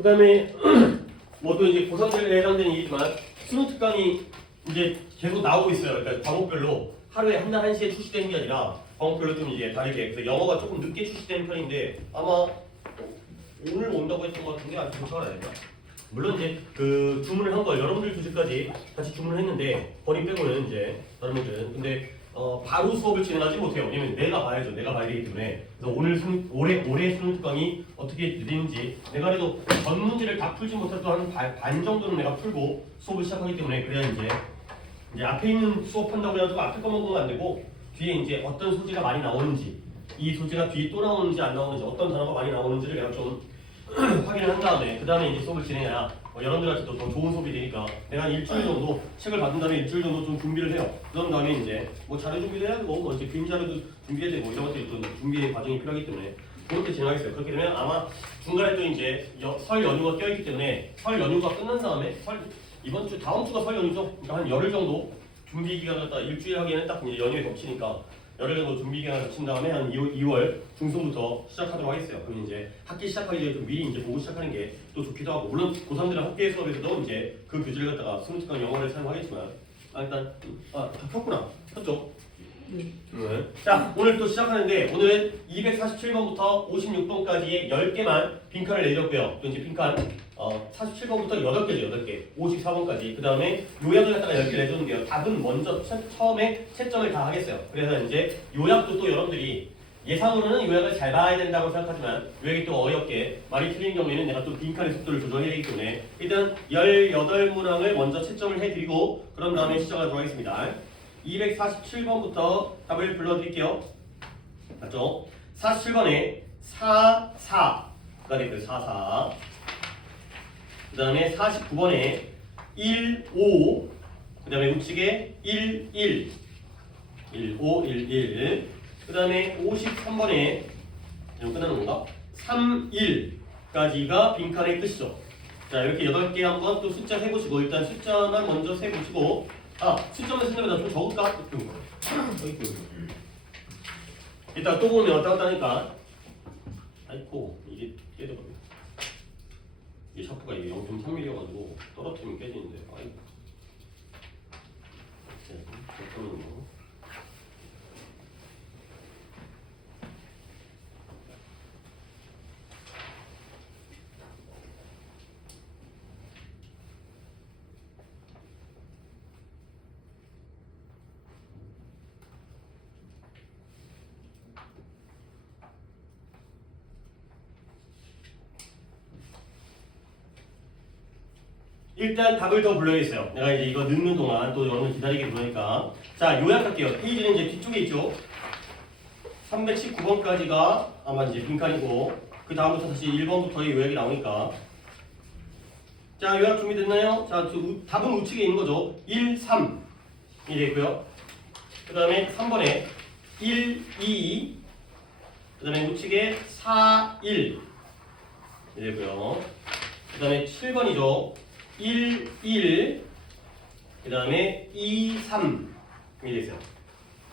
그 다음에 뭐 또 이제 고3들에 해당되는 일이지만 수능 특강이 이제 계속 나오고 있어요. 그러니까 과목별로 하루에 한 날 1시에 출시되는 게 아니라 과목별로 좀 이제 다르게. 그래서 영어가 조금 늦게 출시되는 편인데 아마 오늘 온다고 했던 것 같은데 아직 도착을 안 했나? 물론 이제 그 주문을 한 걸 여러분들 교실까지 같이 주문을 했는데 버림 빼고는 이제 다른 분들은 근데 바로 수업을 진행하지 못해요. 왜냐면 내가 봐야죠. 내가 봐야 되기 때문에. 그래서 올해 수능 특강이 어떻게 되는지 내가 그래도 전 문제를 다 풀지 못해도 한 반 정도는 내가 풀고 수업을 시작하기 때문에 그래야 이제 앞에 있는 수업한다고 해가지고 앞에 것만 보면 안 되고 뒤에 이제 어떤 소지가 많이 나오는지 이 소지가 뒤에 또 나오는지 안 나오는지 어떤 단어가 많이 나오는지를 내가 좀 확인을 한 다음에 그 다음에 이제 수업을 진행해야 여러분들한테도 더 좋은 수업이 되니까 내가 한 일주일 정도 책을 받은 다음에 일주일 정도 좀 준비를 해요. 그런 다음에 이제 뭐 자료 준비도 해야 되고 뭐 이제 그림 자료도 준비해야 되고 이런 것들이 또 준비 과정이 필요하기 때문에 그렇게 진행하겠어요. 그렇게 되면 아마 중간에 또 이제 설 연휴가 껴있기 때문에 설 연휴가 끝난 다음에 이번 주 다음 주가 설 연휴죠. 그러니까 한 열흘 정도 준비 기간을 갖다 일주일 하기에는 딱 이제 연휴에 겹치니까 열흘 정도 준비 기간을 거친 다음에 한 2월 중순부터 시작하도록 하겠어요. 그럼 이제 학기 시작하기 전에 좀 미리 이제 보고 시작하는 게 또 좋기도 하고 물론 고3들은 학계 수업에서도 이제 그 교재를 갖다가 수능 특강 영어를 사용하겠지만 일단 다 켰구나. 켰죠? 네. 자 오늘 또 시작하는데 오늘은 247번부터 56번까지의 10개만 빈칸을 내줬고요. 또 이제 빈칸 47번부터 8개죠. 8개 54번까지 그 다음에 요약을 갖다가 10개 내줬는데요. 답은 먼저 처음에 채점을 다 하겠어요. 그래서 이제 요약도 또 여러분들이 예상으로는 요약을 잘 봐야 된다고 생각하지만 요약이 또 어렵게 말이 틀린 경우에는 내가 또 빈칸의 속도를 조절해야 되기 때문에 일단 18문항을 먼저 채점을 해드리고 그런 다음에 시작하도록 하겠습니다. 247번부터 답을 불러드릴게요. 맞죠? 47번에 44가 되고요. 44. 그 다음에 49번에 15. 그 다음에 우측에 11. 15, 11. 그 다음에 53번에 끝나는 건가? 31까지가 빈칸의 끝이죠. 자 이렇게 8개 한번 또 숫자 세보시고 일단 숫자만 먼저 세보시고 숫자만 생각보다 좀 적을까? 일단 또 보면 왔다 갔다 하니까 아이고 이게 깨져버려. 이게 샤프가 이게 0.3mm여가지고 떨어뜨리면 깨지는데 아이고. 잠깐만요. 일단 답을 더 불러야겠어요. 내가 이제 이거 넣는 동안 또 여러분 기다리게 그러니까 자 요약할게요. 페이지는 이제 뒤쪽에 있죠. 319번까지가 아마 이제 빈칸이고 그 다음부터 다시 1번부터의 요약이 나오니까 자 요약 준비됐나요? 자 답은 우측에 있는 거죠. 1, 3이 되고요. 그 다음에 3번에 1, 2 그 다음에 우측에 4, 1 이 되고요. 그 다음에 7번이죠. 1, 1, 그 다음에 2, 3이 됐어요.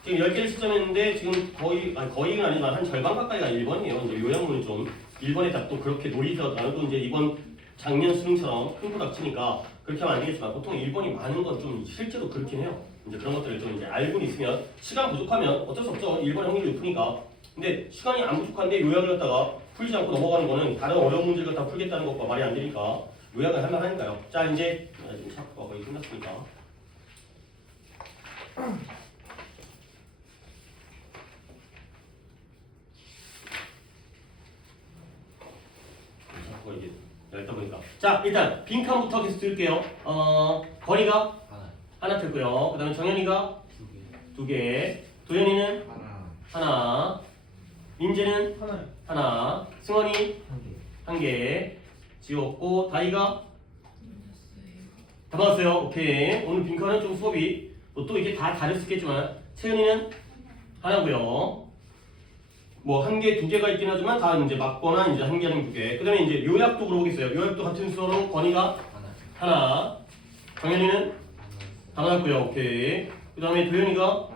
지금 10개를 시점했는데 지금 거의는 아니지만 한 절반 가까이가 1번이에요. 이제 요약문은 좀 1번에 답도 그렇게 놀이더라도 또 이제 이번 작년 수능처럼 큰 거 닥치니까 그렇게 하면 안 되겠지만 보통 1번이 많은 건 좀 실제로 그렇긴 해요. 이제 그런 것들을 좀 이제 알고 있으면 시간 부족하면 어쩔 수 없죠. 1번 확률이 높으니까. 근데 시간이 안 부족한데 요약을 갖다가 풀지 않고 넘어가는 거는 다른 어려운 문제를 갖다 풀겠다는 것과 말이 안 되니까 요약을 할 만하니까요. 자 이제 지금 샤프가 거의 끝났으니까 샤프가 이게 얇다 보니까 자 일단 빈칸부터 계속 들게요. 거리가 하나 들고요. 그 다음에 정현이가 2개 도현이는 하나 민재는 하나 승원이 1개 지웠고 다이가 다 받았어요. 오케이. 오늘 빈칸은 좀 수업이 또 이게 다 다를 수 있겠지만 채은이는 하나고요. 뭐 1개, 2개가 있긴 하지만 다 이제 맞거나 이제 1개 아니면 2개. 그다음에 이제 요약도 물어보겠어요. 요약도 같은 수로 건이가 하나, 정현이는 다 받았고요. 오케이. 그다음에 도현이가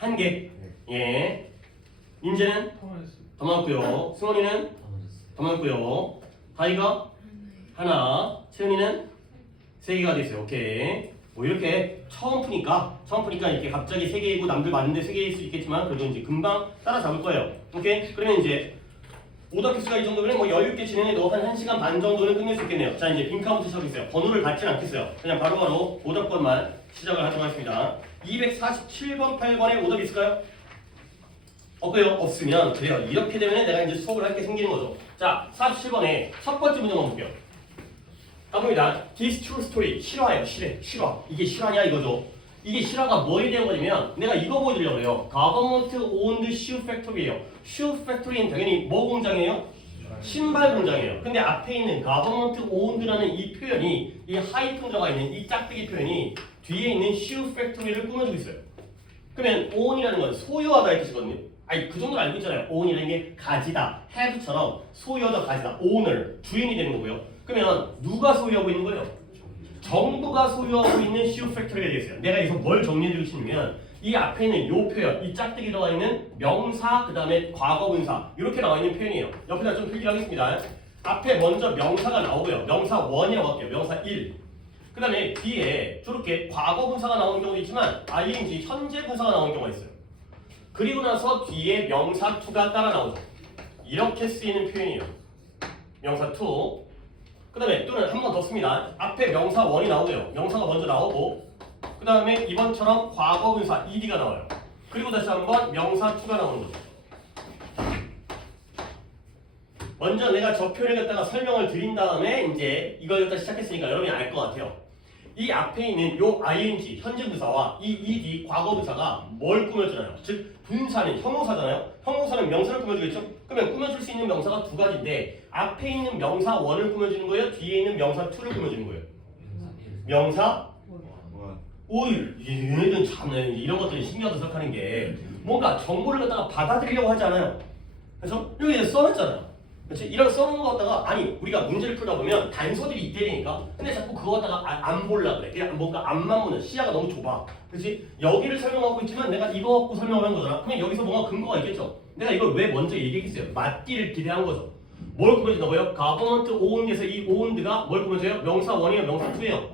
1개. 예. 민재는 다 맞았고요. 승원이는 다 맞았고요. 다이가 하나, 채은이는 3개가 됐어요. 오케이. 뭐 이렇게 처음 푸니까 이렇게 갑자기 3개이고 남들 많은데 3개일 수 있겠지만 그래도 이제 금방 따라잡을 거예요. 오케이. 그러면 이제 오답 횟수가 이 정도면 뭐 여유 있게 진행해도 한 1시간 반 정도는 끝낼 수 있겠네요. 자, 이제 빈칸부터 시작했어요. 번호를 받진 않겠어요. 그냥 바로바로 오답권만 시작을 하도록 하겠습니다. 247번, 8번에 오답 있을까요? 없고요. 없으면 그래요. 이렇게 되면 내가 이제 수업을 할 게 생기는 거죠. 자, 47번에 첫 번째 문제만 볼게요. 가봅니다. This true story. 실화예요. 실화. 이게 실화냐 이거죠. 이게 실화가 뭐에 대한 거냐면 내가 이거 보여드리려고 해요. Government owned shoe factory예요. shoe factory는 당연히 뭐 공장이에요? 신발 공장이에요. 근데 앞에 있는 Government owned라는 이 표현이 이 하이픈 들어가 있는 이 짝대기 표현이 뒤에 있는 shoe factory를 꾸며주고 있어요. 그러면 own이라는 건 소유하다 이렇게 쓰거든요. 아니 그 정도는 알고 있잖아요. own이라는 게 가지다, have처럼 소유하다, 가지다, owner, 주인이 되는 거고요. 그러면 누가 소유하고 있는 거예요? 정부가 소유하고 있는 shoe factory가 되겠어요. 내가 여기서 뭘 정리해드리고 싶으면 이 앞에 있는 요 표현, 이 짝대기 들어가 있는 명사, 그 다음에 과거분사 이렇게 나와 있는 표현이에요. 옆에다 좀 필기를 하겠습니다. 앞에 먼저 명사가 나오고요. 명사 1이라고 할게요. 명사 1. 그 다음에 뒤에 저렇게 과거분사가 나오는 경우도 있지만 ing, 현재 분사가 나오는 경우가 있어요. 그리고 나서 뒤에 명사 2가 따라 나오죠. 이렇게 쓰이는 표현이에요. 명사 2. 그 다음에 또는 한 번 더 씁니다. 앞에 명사 1이 나오고요. 명사가 먼저 나오고 그 다음에 이번처럼 과거분사 ed가 나와요. 그리고 다시 한번 명사 2가 나오는 거죠. 먼저 내가 저 표현을 갖다가 설명을 드린 다음에 이제 이걸 갖다 시작했으니까 여러분이 알 것 같아요. 이 앞에 있는 요 ing 현재 분사와 이 ed 과거 분사가 뭘 꾸며주나요? 즉 분사는 형용사잖아요. 형용사는 명사를 꾸며주겠죠? 그러면 꾸며줄 수 있는 명사가 2가지인데 앞에 있는 명사 1을 꾸며주는 거예요? 뒤에 있는 명사 2를 꾸며주는 거예요? 명사 1. 얘네들은 참 이런 것들이 신기하다 생각하는 게 뭔가 정보를 갖다가 받아들이려고 하지 않아요. 그래서 여기 이제 써놨잖아요. 그렇지? 이런 써놓은 거 갖다가 아니 우리가 문제를 풀다 보면 단서들이 있다니까. 근데 자꾸 그거 갖다가 안 볼라 그래. 그냥 뭔가 앞만 보는 시야가 너무 좁아. 그렇지? 여기를 설명하고 있지만 내가 이거 갖고 설명하는 거잖아. 그냥 여기서 뭔가 근거가 있겠죠. 내가 이걸 왜 먼저 얘기했어요? 맞기를 기대한 거죠. 뭘 꾸며준다고요? Government owned에서 이 owned가 뭘 꾸며줘요? 명사 1이에요? 명사 2예요?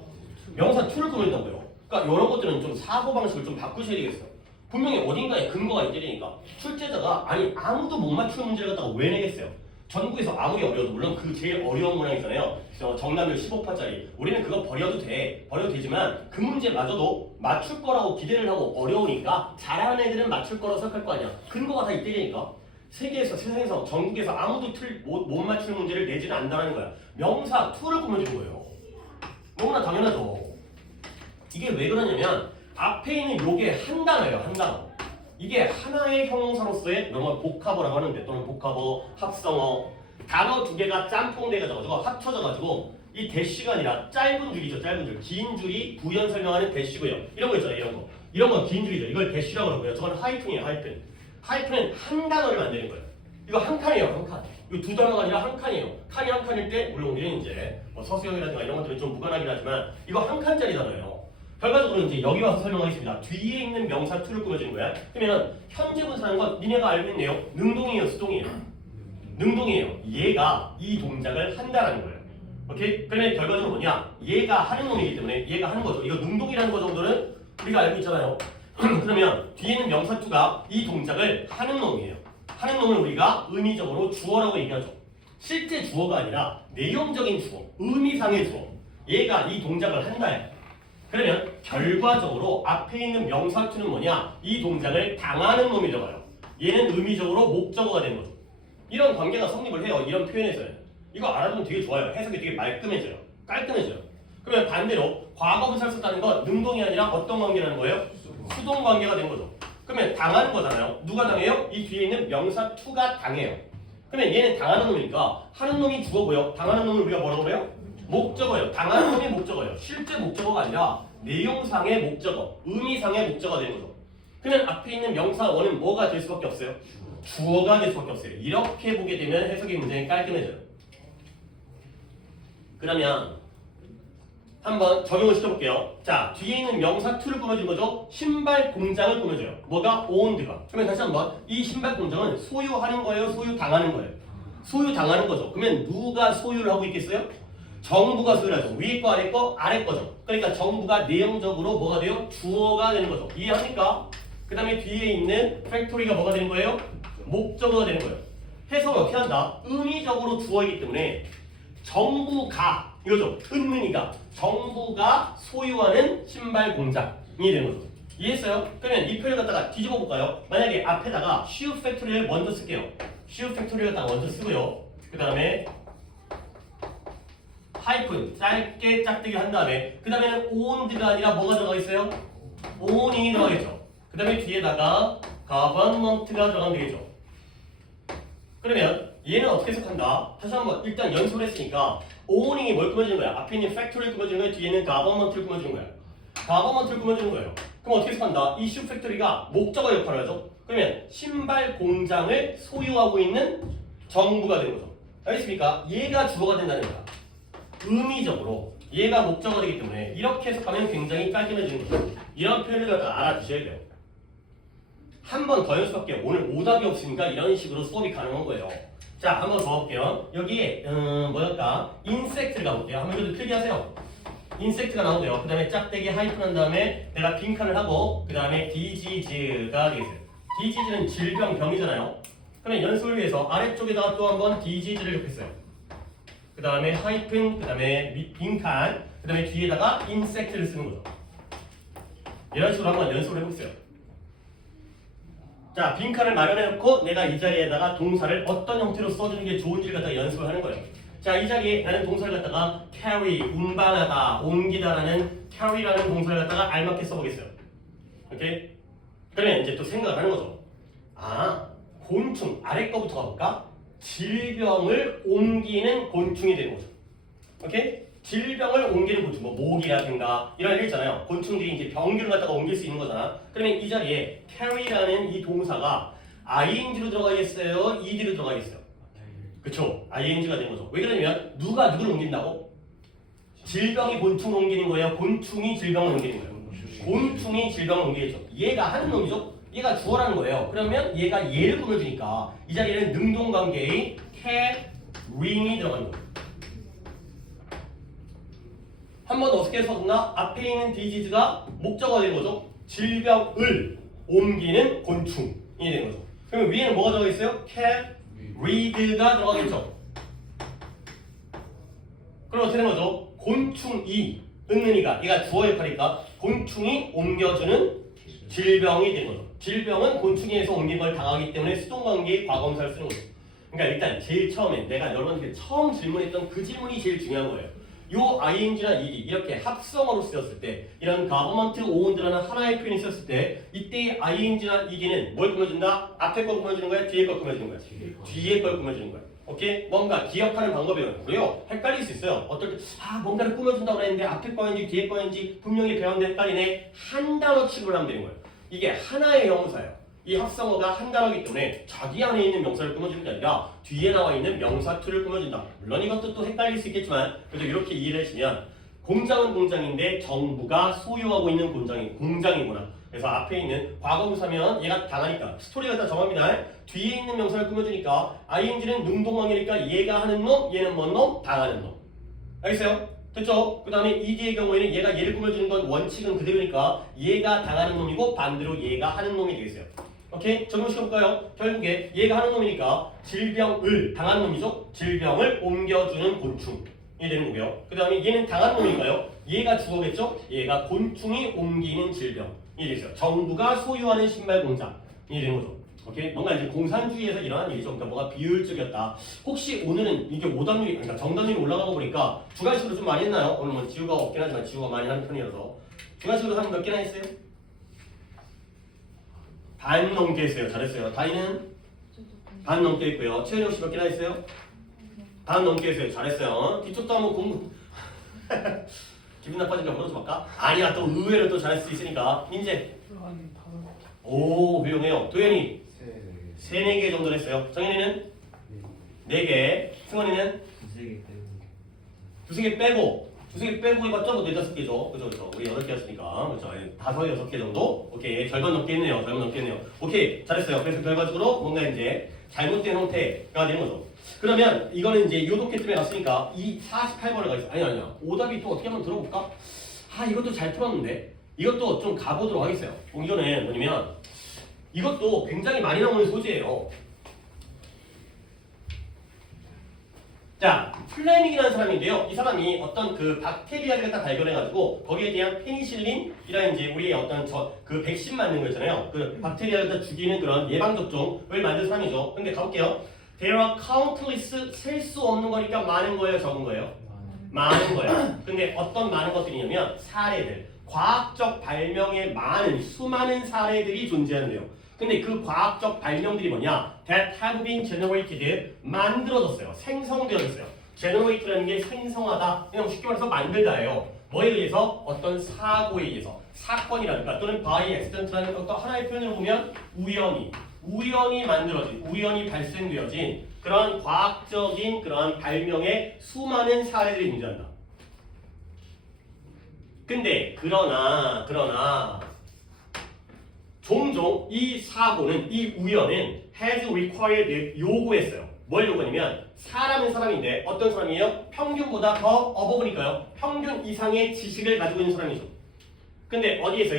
명사 2를 꾸며준다고요. 그러니까 이런 것들은 좀 사고방식을 좀 바꾸셔야 되겠어요. 분명히 어딘가에 근거가 있다니까. 출제자가 아니 아무도 못 맞추는 문제를 갖다가 왜 내겠어요? 전국에서 아무리 어려워도 물론 그 제일 어려운 문항 있잖아요. 정답률 15%짜리. 우리는 그거 버려도 되지만 그 문제마저도 맞출 거라고 기대를 하고 어려우니까 잘하는 애들은 맞출 거라고 생각할 거 아니야. 근거가 다 있다니까. 세상에서 전국에서 아무도 못 맞추는 문제를 내지는 않는다는 거야. 명사 2를 꾸며준 거예요. 너무나 당연하죠. 이게 왜 그러냐면 앞에 있는 요게 한 단어예요. 한 단어. 이게 하나의 형용사로서의 영어 복합어라고 하는데 또는 복합어, 합성어 단어 2개가 짬뽕돼가지고 합쳐져가지고 이 대시가 아니라 짧은 줄이죠. 짧은 줄. 긴 줄이 부연 설명하는 대시고요. 이런 거 있잖아요. 이런 건 긴 줄이죠. 이걸 대시라고 그러고요. 저건 하이픈이에요. 하이픈은 한 단어를 만드는 거예요. 이거 한 칸이에요. 한 칸. 이거 2단어가 아니라 한 칸이에요. 칸이 한 칸일 때 물론 우리는 이제 뭐 서수형이라든가 이런 것들은 좀 무관하긴 하지만 이거 한 칸짜리 단어예요. 결과적으로 이제 여기 와서 설명하겠습니다. 뒤에 있는 명사 2를 꾸며주는 거야. 그러면 현재 분사라는 건 니네가 알고 있네요. 능동이에요, 수동이에요? 능동이에요. 얘가 이 동작을 한다라는 거예요. 오케이? 그러면 결과적으로 뭐냐? 얘가 하는 놈이기 때문에 얘가 하는 거죠. 이거 능동이라는 거 정도는 우리가 알고 있잖아요. 그러면 뒤에 있는 명사 2가 이 동작을 하는 놈이에요. 하는 놈을 우리가 의미적으로 주어라고 얘기하죠. 실제 주어가 아니라 내용적인 주어, 의미상의 주어. 얘가 이 동작을 한다. 그러면 결과적으로 앞에 있는 명사 2는 뭐냐? 이 동작을 당하는 놈이 들어가요. 얘는 의미적으로 목적어가 되는 거죠. 이런 관계가 성립을 해요. 이런 표현에서는. 이거 알아두면 되게 좋아요. 해석이 되게 말끔해져요. 깔끔해져요. 그러면 반대로 과거분사를 썼다는 건 능동이 아니라 어떤 관계라는 거예요? 수동 관계가 된 거죠. 그러면 당하는 거잖아요. 누가 당해요? 이 뒤에 있는 명사 2가 당해요. 그러면 얘는 당하는 놈이니까 하는 놈이 주어고요. 당하는 놈을 우리가 뭐라고 그래요? 목적어예요. 당하는 놈이 목적어예요. 실제 목적어가 아니라 내용상의 목적어, 의미상의 목적어가 되는 거죠. 그러면 앞에 있는 명사 1은 뭐가 될 수밖에 없어요? 주어가 될 수밖에 없어요. 이렇게 보게 되면 해석이 굉장히 깔끔해져요. 그러면 한번 적용을 시켜볼게요. 자, 뒤에 있는 명사 2를 꾸며준 거죠. 신발 공장을 꾸며줘요. 뭐가? owned가. 그러면 다시 한번 이 신발 공장은 소유하는 거예요? 소유당하는 거예요? 소유 당하는 거죠. 그러면 누가 소유를 하고 있겠어요? 정부가 소유를 하죠. 위에 거 아래 거 아래 거죠. 그러니까 정부가 내용적으로 뭐가 돼요? 주어가 되는 거죠. 이해합니까? 그 다음에 뒤에 있는 팩토리가 뭐가 되는 거예요? 목적어가 되는 거예요. 해석을 어떻게 한다? 의미적으로 주어이기 때문에 정부가 이거죠. 은근히가 정부가 소유하는 신발 공장이 되는 거죠. 이해했어요? 그러면 이 표현을 갖다가 뒤집어 볼까요? 만약에 앞에다가 shoe factory를 먼저 쓸게요. shoe factory를 갖다가 먼저 쓰고요. 그 다음에 하이픈 짧게 짝대기 한 다음에 그 다음에는 owned가 아니라 뭐가 들어가 있어요? own이 들어가겠죠. 그 다음에 뒤에다가 government가 들어가면 되겠죠. 그러면 얘는 어떻게 해석한다? 다시 한번 일단 연습을 했으니까 owning이 뭘 꾸며주는 거야? 앞에 있는 factory를 꾸며주는 거야? 뒤에는 government를 꾸며주는 거야? government를 꾸며주는 거예요. 그럼 어떻게 해석한다? 이 shoe factory가 목적어 역할을 하죠. 그러면 신발 공장을 소유하고 있는 정부가 되는 거죠. 알겠습니까? 얘가 주어가 된다는 거야. 의미적으로 얘가 목적어가 되기 때문에 이렇게 해석하면 굉장히 깔끔해지는 거죠. 이런 표현을 갖다 알아두셔야 돼요. 한 번 더 연습할게요. 오늘 오답이 없으니까 이런 식으로 수업이 가능한 거예요. 자, 한 번 더 볼게요. 여기에 뭐랄까 인섹트를 가볼게요. 한번 이것도 필기하세요. 인섹트가 나오고요. 그 다음에 짝대기 하이픈 한 다음에 내가 빈칸을 하고 그 다음에 disease가 되겠어요. disease는 질병, 병이잖아요. 그러면 연습을 위해서 아래쪽에다가 또 한번 disease를 접했어요. 그 다음에 하이픈, 그 다음에 빈칸, 그 다음에 뒤에다가 인섹트를 쓰는 거죠. 이런 식으로 한번 연습을 해보세요. 자, 빈칸을 마련해놓고 내가 이 자리에다가 동사를 어떤 형태로 써주는 게 좋은지를 갖다가 연습을 하는 거예요. 자, 이 자리에 나는 동사를 갖다가 carry, 운반하다, 옮기다라는 carry라는 동사를 갖다가 알맞게 써보겠어요. 오케이? 그러면 이제 또 생각을 하는 거죠. 아, 곤충, 아래 거부터 가볼까? 질병을 옮기는 곤충이 되는 거죠. 오케이? 질병을 옮기는 곤충, 뭐 모기라든가 이런 일 있잖아요. 곤충들이 이제 병균을 갖다가 옮길 수 있는 거잖아. 그러면 이 자리에 carry라는 이 동사가 ing로 들어가겠어요? ed로 들어가겠어요? 그쵸? ing가 되는 거죠. 왜 그러냐면 누가 누구를 옮긴다고? 질병이 곤충을 옮기는 거예요? 곤충이 질병을 옮기는 거예요? 곤충이 질병을 옮기겠죠. 얘가 하는 놈이죠? 얘가 주어라는 거예요. 그러면 얘가 얘를 꾸며주니까 이 자리에는 능동관계의 carrying이 들어가는 거예요. 한 번 더 어떻게 써줬나? 앞에 있는 disease가 목적어가 되는 거죠. 질병을 옮기는 곤충이 되는 거죠. 그러면 위에는 뭐가 들어가 있어요? carried가 들어가겠죠. 그럼 어떻게 되는 거죠? 곤충이, 은는이가 얘가 주어 역할이니까 곤충이 옮겨주는 질병이 되는 거죠. 질병은 곤충에서 옮긴 걸 당하기 때문에 수동관계의 과거분사를 쓰는 거죠. 그러니까 일단 제일 처음에 내가 여러분한테 처음 질문했던 그 질문이 제일 중요한 거예요. 요 ing나 ed 이렇게 합성어로 쓰였을 때 이런 government owned라는 하나의 표현이 쓰였을 때 이때 ing나 ed는 뭘 꾸며준다? 앞에 걸 꾸며주는 거야? 뒤에 걸 꾸며주는 거야? 뒤에 걸 꾸며주는 거야. 오케이? 뭔가 기억하는 방법이에요. 그래요? 헷갈릴 수 있어요. 어떨 때 뭔가를 꾸며준다고 했는데 앞에 거인지 뒤에 거인지 분명히 배웠는데 헷갈리네. 한 단어 취급을 하면 되는 거예요. 이게 하나의 명사예요. 이 합성어가 한 단어이기 때문에 자기 안에 있는 명사를 꾸며주는 게 아니라 뒤에 나와 있는 명사투를 꾸며준다. 물론 이것도 또 헷갈릴 수 있겠지만 그래도 이렇게 이해를 하시면 공장은 공장인데 정부가 소유하고 있는 공장이구나. 그래서 앞에 있는 과거분사면 얘가 당하니까 스토리가 다 정합니다. 뒤에 있는 명사를 꾸며주니까 ing는 능동황이니까 얘가 하는 놈, 얘는 뭔 놈? 당하는 놈. 알겠어요? 됐죠? 그 다음에 ed의 경우에는 얘가 얘를 꾸며주는 건 원칙은 그대로니까 얘가 당하는 놈이고 반대로 얘가 하는 놈이 되겠어요. 오케이? 적용시켜볼까요? 결국에 얘가 하는 놈이니까 질병을 당한 놈이죠? 질병을 옮겨주는 곤충이 되는 거고요. 그 다음에 얘는 당한 놈인가요? 얘가 주어겠죠? 얘가 곤충이 옮기는 질병이 되겠어요. 정부가 소유하는 신발 공장이 되는 거죠. 오케이? 뭔가 이제 공산주의에서 일어난 일이죠. 그러니까 뭐가 비효율적이었다. 혹시 오늘은 이게 오답률이, 그러니까 정답률이 올라가고 보니까 주관식으로 좀 많이 했나요? 오늘 뭐 지우가 없긴 하지만 지우가 많이 하는 편이라서 주관식으로 하면 몇 개나 했어요? 반 넘게 했어요. 잘했어요. 다이는 반 넘게 했고요. 최현이 혹시 몇 개나 했어요? 반 넘게 했어요. 잘했어요. 뒤쪽도 한번 공부 기분 나빠지니까 물어서 볼까? 아니야, 또 의외로 또 잘할 수 있으니까. 민재 오, 훌륭해요. 도현이 3-4개 정도 했어요. 정현이는 4개. 승원이는 2-3개 빼고 2-3개 빼고 해봤자 뭐 4-5개죠. 그죠? 우리 8개 했으니까. 그렇죠? 5-6개 정도? 오케이. 절반 넘게 했네요. 오케이. 잘했어요. 그래서 결과적으로 뭔가 이제 잘못된 형태가 되는 거죠. 그러면 이거는 이제 요독해 때문에 갔으니까 이 48번에 가 있어. 아니야. 오답이 또 어떻게 한번 들어볼까? 아 이것도 잘 풀었는데 이것도 좀 가보도록 하겠어요. 이거는 뭐냐면 이것도 굉장히 많이 나오는 소재예요. 자, 플레밍이라는 사람인데요. 이 사람이 어떤 그 박테리아를 갖다 발견해가지고 거기에 대한 페니실린이라는 이제 우리의 어떤 그 백신 맞는 거 있잖아요. 그 박테리아를 갖다 죽이는 그런 예방 접종을 만든 사람이죠. 근데 가볼게요. There are countless 셀 수 없는 거니까 많은 거예요, 적은 거예요? 많은 거예요. 근데 어떤 많은 것들이냐면 사례들, 과학적 발명의 많은 수많은 사례들이 존재하는데요. 근데 그 과학적 발명들이 뭐냐? That have been generated, 만들어졌어요. 생성되어졌어요. generated라는 게 생성하다, 그냥 쉽게 말해서 만들다예요. 뭐에 의해서? 어떤 사고에 의해서. 사건이라든가 또는 by accident라는 어떤 하나의 표현을 보면 우연히 만들어진, 우연히 발생되어진 그런 과학적인 그런 발명의 수많은 사례들이 존재한다. 근데 그러나 종종 이 사고는, 이 우연은 has required, 요구했어요. 뭘 요구하냐면 사람은 사람인데 어떤 사람이에요? 평균보다 더 어버브니까요. 평균 이상의 지식을 가지고 있는 사람이죠. 근데 어디에서?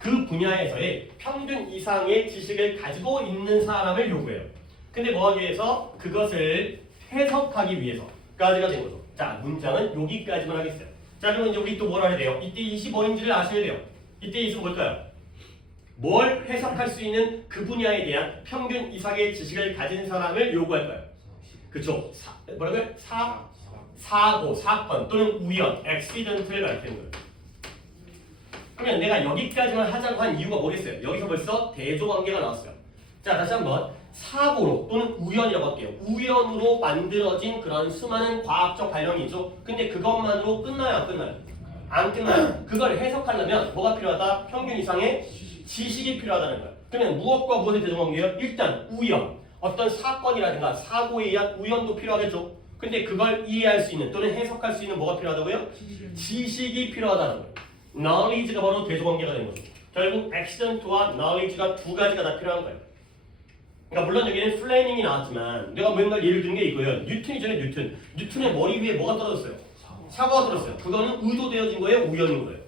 그 분야에서의 평균 이상의 지식을 가지고 있는 사람을 요구해요. 근데 뭐 하기 위해서? 그것을 해석하기 위해서까지가 된 거죠. 자, 문장은 여기까지만 하겠어요. 자, 그러면 이제 우리 또 뭘 알아야 돼요? 이때 25인지를 아셔야 돼요. 이때 있으면 뭘까요? 뭘 해석할 수 있는 그 분야에 대한 평균 이상의 지식을 가진 사람을 요구할까요? 그쵸? 뭐라고요? 사고, 사건 또는 우연, accident를 가리키는 거예요. 그러면 내가 여기까지만 하자고 한 이유가 뭐겠어요? 여기서 벌써 대조관계가 나왔어요. 자, 다시 한번 사고로 또는 우연이라고 할게요. 우연으로 만들어진 그런 수많은 과학적 발명이죠. 근데 그것만으로 끝나요, 안 끝나요? 안 끝나요. 그걸 해석하려면 뭐가 필요하다? 평균 이상의 지식이 필요하다는 거예요. 그러면 무엇과 무엇의 대조관계예요? 일단 우연, 어떤 사건이라든가 사고에 의한 우연도 필요하겠죠. 근데 그걸 이해할 수 있는 또는 해석할 수 있는 뭐가 필요하다고요? 지식이 필요하다는 거예요. knowledge가 바로 대조관계가 되는 거죠. 결국 accident와 knowledge가 두 가지가 다 필요한 거예요. 그러니까 물론 여기는 플레밍이 나왔지만 내가 맨날 예를 든 게 이거예요. 뉴턴이잖아요. 뉴턴의 머리 위에 뭐가 떨어졌어요? 사과가 떨어졌어요. 그거는 의도되어진 거예요? 우연인 거예요?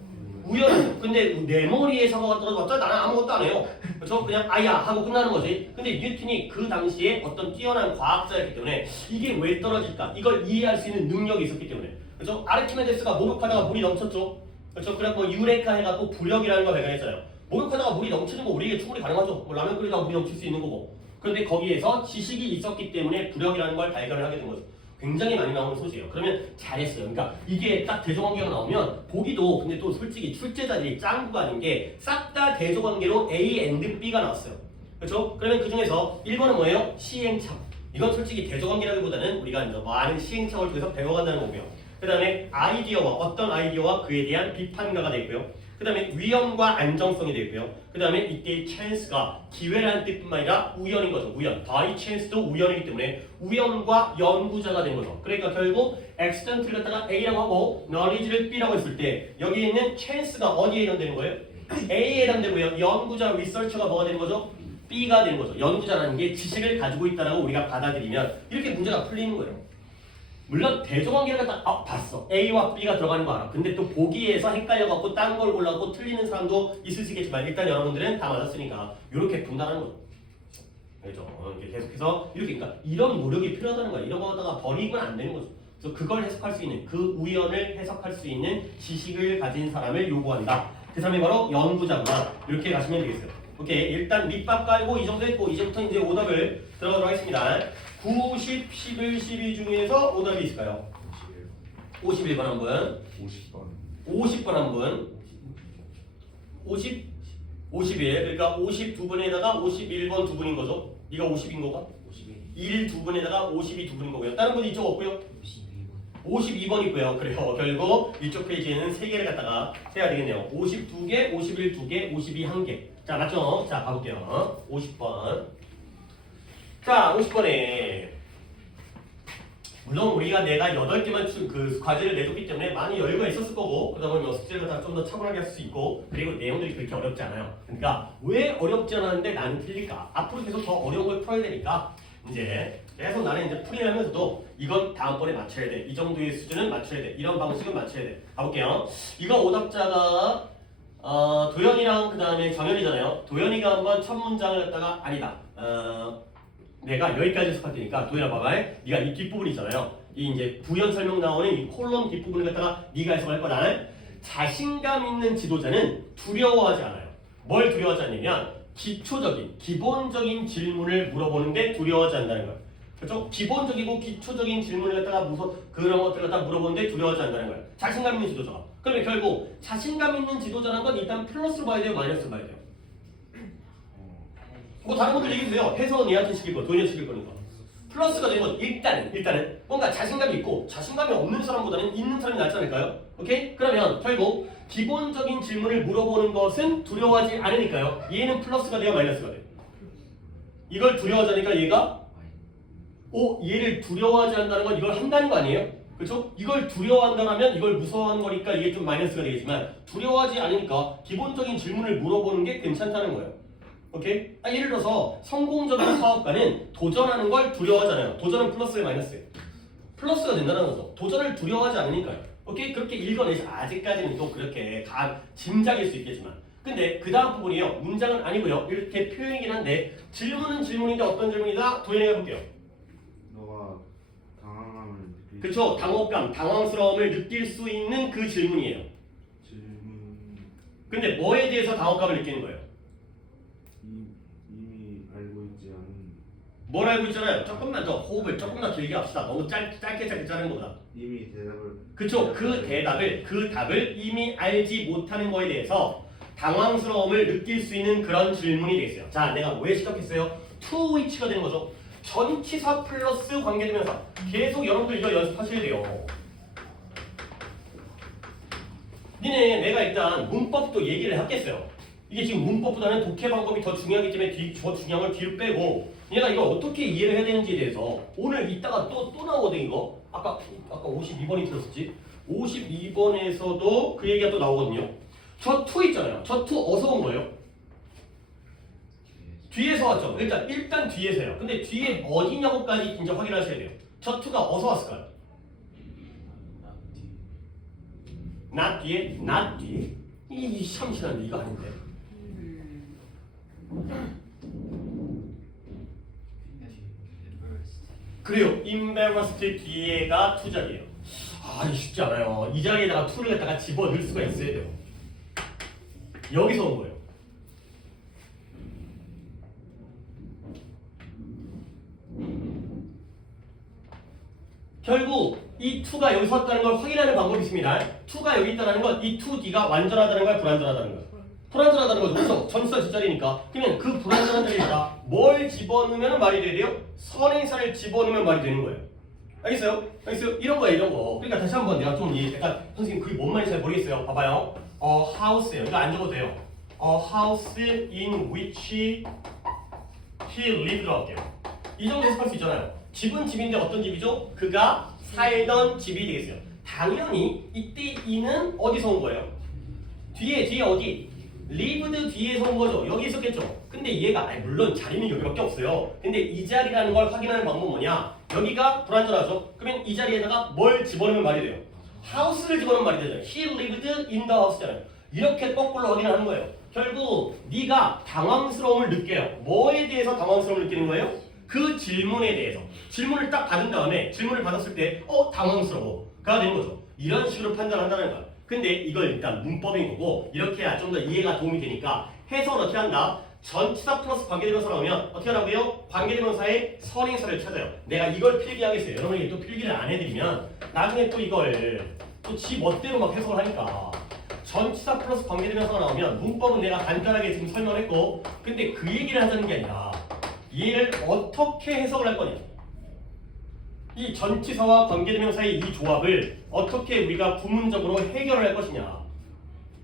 우연. 근데 내 머리에 사과가 떨어졌다? 나는 아무것도 안 해요. 그렇죠? 그냥 아야 하고 끝나는 거지. 근데 뉴턴이 그 당시에 어떤 뛰어난 과학자였기 때문에 이게 왜 떨어질까? 이걸 이해할 수 있는 능력이 있었기 때문에. 그렇죠? 아르키메데스가 목욕하다가 물이 넘쳤죠. 그렇죠? 그래 뭐 유레카 해갖고 부력이라는 걸 발견했잖아요. 목욕하다가 물이 넘치는 거 우리에게 충분히 가능하죠. 뭐 라면 끓이다가 물이 넘칠 수 있는 거고. 그런데 거기에서 지식이 있었기 때문에 부력이라는 걸 발견을 하게 된 거죠. 굉장히 많이 나오는 소재예요. 그러면 잘했어요. 그러니까 이게 딱 대조관계가 나오면 보기도 근데 또 솔직히 출제자들이 짱구가 아닌 게 싹 다 대조관계로 A and B가 나왔어요. 그렇죠? 그러면 그 중에서 1번은 뭐예요? 시행착오. 이건 솔직히 대조관계라기보다는 우리가 많은 시행착오를 통해서 배워간다는 거고요. 그 다음에 아이디어와 어떤 아이디어와 그에 대한 비판가가 되고요. 그 다음에 위험과 안정성이 되고요. 그 다음에 이때 chance가 기회라는 뜻뿐만 아니라 우연인 거죠. 우연. by chance도 우연이기 때문에 우연과 연구자가 된 거죠. 그러니까 결국 accident를 갖다가 A라고 하고 knowledge를 B라고 했을 때 여기 있는 chance가 어디에 해당되는 거예요? A에 해당되고요. 연구자, researcher가 뭐가 되는 거죠? B가 되는 거죠. 연구자라는 게 지식을 가지고 있다라고 우리가 받아들이면 이렇게 문제가 풀리는 거예요. 물론 대조관계를 갖다 봤어. A와 B가 들어가는 거 알아. 근데 또 보기에서 헷갈려갖고 딴 걸 골라갖고 틀리는 사람도 있을 수 있겠지만 일단 여러분들은 다 맞았으니까 이렇게 분단하는 거죠. 알죠? 이렇게 계속해서 이렇게 그러니까 이런 노력이 필요하다는 거야. 이런 거 갖다가 버리고는 안 되는 거죠. 그래서 그걸 해석할 수 있는 그 우연을 해석할 수 있는 지식을 가진 사람을 요구한다. 그 사람이 바로 연구자구나. 이렇게 가시면 되겠어요. 오케이. 일단 밑밥 깔고 이 정도 했고 이제부터 이제 오답을 들어가도록 하겠습니다. 9, 10, 11, 12 중에서 오답이 있을까요? 51번 한 분. 50번 한 분. 51. 그러니까 52분에다가 51번 두 분인 거죠. 네가 50인 거가? 1 두 분에다가 52 두 분인 거고요. 다른 분이 이쪽 없고요. 52번 있고요. 그래요. 결국 이쪽 페이지에는 3개를 갖다가 해야 되겠네요. 52개, 51 2개, 52 1개. 자, 맞죠? 자, 가볼게요. 50번. 자, 50번에 물론 우리가 내가 8개만 그 과제를 내줬기 때문에 많이 여유가 있었을 거고 그러다 보면 숙제를 좀 더 차분하게 할 수 있고 그리고 내용들이 그렇게 어렵지 않아요. 그러니까 왜 어렵지 않았는데 나는 틀릴까? 앞으로 계속 더 어려운 걸 풀어야 되니까 이제 계속 나는 이제 풀이를 하면서도 이건 다음번에 맞춰야 돼. 이 정도의 수준은 맞춰야 돼. 이런 방식은 맞춰야 돼. 가볼게요. 이거 오답자가 도현이랑 그 다음에 정현이잖아요. 도현이가 한번 첫 문장을 갖다가 아니다. 내가 여기까지 해석할 테니까 도현아 봐봐. 네가 이 뒷부분 있잖아요. 이 이제 부연 설명 나오는 이 콜럼 뒷부분을 갖다가 네가 해석할 거다. 자신감 있는 지도자는 두려워하지 않아요. 뭘 두려워하지 않냐면 기초적인, 기본적인 질문을 물어보는데 두려워하지 않는다는 거예요. 그렇죠? 기본적이고 기초적인 질문을 갖다가 그런 것들을 갖다가 물어보는데 두려워하지 않는다는 거예요. 자신감 있는 지도자가. 그러면 결국 자신감 있는 지도자라는 건 일단 플러스로 봐야 돼요, 마이너스로 봐야 돼요. 뭐 다른 분들 얘기해 주세요. 해석은 얘한테 시킬 거, 돈이 시킬 거니까. 플러스가 되는 건 일단은 뭔가 자신감이 있고 자신감이 없는 사람보다는 있는 사람이 낫지 않을까요? 오케이? 그러면 결국 기본적인 질문을 물어보는 것은 두려워하지 않으니까요. 얘는 플러스가 돼요, 마이너스가 돼요? 이걸 두려워하지 않으니까 얘가 얘를 두려워하지 않는다는 건 이걸 한다는 거 아니에요? 그렇죠? 이걸 두려워한다면 이걸 무서워하는 거니까 이게 좀 마이너스가 되겠지만 두려워하지 않으니까 기본적인 질문을 물어보는 게 괜찮다는 거예요. 오케이? 예를 들어서 성공적인 사업가는 도전하는 걸 두려워하잖아요. 도전은 플러스에 마이너스예요. 플러스가 된다는 거죠. 도전을 두려워하지 않으니까요. 오케이? 그렇게 읽어내서 아직까지는 또 그렇게 짐작일 수 있겠지만 근데 그 다음 부분이요. 문장은 아니고요. 이렇게 표현이긴 한데 질문은 질문인데 어떤 질문이다? 도현이가 해볼게요. 너가 당황함을 느낄 그쵸? 당혹감, 당황스러움을 느낄 수 있는 그 질문이에요. 질문 근데 뭐에 대해서 당혹감을 느끼는 거예요? 이미 알고 있지 않은 뭘 알고 있잖아요. 조금만 더 호흡을 조금 더 길게 합시다. 너무 짧게 자르는 것보다. 이미 대답을 그쵸? 그 답을 이미 알지 못하는 거에 대해서 당황스러움을 느낄 수 있는 그런 질문이 되겠어요. 자, 내가 왜 시작했어요? to which가 되는 거죠. 전치사 플러스 관계대명사. 계속 여러분들 이거 연습하셔야 돼요. 내가 일단 문법도 얘기를 했겠어요. 이게 지금 문법보다는 독해 방법이 더 중요하기 때문에 더 중요한 걸 뒤로 빼고 얘가 이걸 어떻게 이해를 해야 되는지에 대해서 오늘 이따가 또 나오거든 이거. 아까 52번이 들었었지? 52번에서도 그 얘기가 또 나오거든요. 저 to 있잖아요. 저 to 어서 온 거예요? 뒤에서 왔죠. 일단 뒤에서요. 근데 뒤에 어디냐고까지 진짜 확인하셔야 돼요. 저 to가 어서 왔을까요? not 뒤에? not 뒤에? 이 참신한데 이거 아닌데. 그래요. embarrassed 뒤에가 to 자리예요. 이거 쉽지 않아요. 이 자리에다가 to를 갖다가 집어넣을 수가 있어야 돼요. 여기서 온 거예요. 결국 이 to가 여기서 왔다는 걸 확인하는 방법이 있습니다. to가 여기 있다는 건 이 to d가 완전하다는 거야, 불완전하다는 거야? 불완전하다는 거죠. 그래서 전치사 뒷자리니까 그러면 그 불완전한 자리에다 뭘 집어넣으면 말이 돼요? 선행사를 집어넣으면 말이 되는 거예요. 알겠어요? 이런 거예요, 이런 거. 그러니까 다시 한번 내가 좀 약간 선생님 그게 뭔 말인지 잘 모르겠어요. 봐봐요. house예요. 이거 안 적어도 돼요. house in which he lived라고 할게요. 이 정도 해석할 수 있잖아요. 집은 집인데 어떤 집이죠? 그가 살던 집이 되겠어요. 당연히 이때 이는 어디서 온 거예요? 뒤에 어디? lived 뒤에서 온 거죠. 여기 있었겠죠. 근데 얘가 물론 자리는 여기밖에 없어요. 근데 이 자리라는 걸 확인하는 방법은 뭐냐? 여기가 불완전하죠. 그러면 이 자리에다가 뭘 집어넣으면 말이 돼요? house를 집어넣으면 말이 되잖아요. He lived in the house잖아요. 이렇게 거꾸로 확인하는 거예요. 결국 네가 당황스러움을 느껴요. 뭐에 대해서 당황스러움을 느끼는 거예요? 그 질문에 대해서. 질문을 딱 받은 다음에 질문을 받았을 때 당황스러워가 되는 거죠. 이런 식으로 판단한다는 거야. 근데 이걸 일단 문법인 거고 이렇게 해야 좀 더 이해가 도움이 되니까 해석을 어떻게 한다? 전치사 플러스 관계대명사 나오면 어떻게 하라고요? 관계대명사의 선행사를 찾아요. 내가 이걸 필기하겠어요. 여러분이 또 필기를 안 해드리면 나중에 또 이걸 또 지 멋대로 막 해석을 하니까 전치사 플러스 관계대명사가 나오면 문법은 내가 간단하게 지금 설명했고 근데 그 얘기를 하자는 게 아니라 얘를 어떻게 해석을 할 거냐 이 전치사와 관계대명사의 이 조합을 어떻게 우리가 부문적으로 해결을 할 것이냐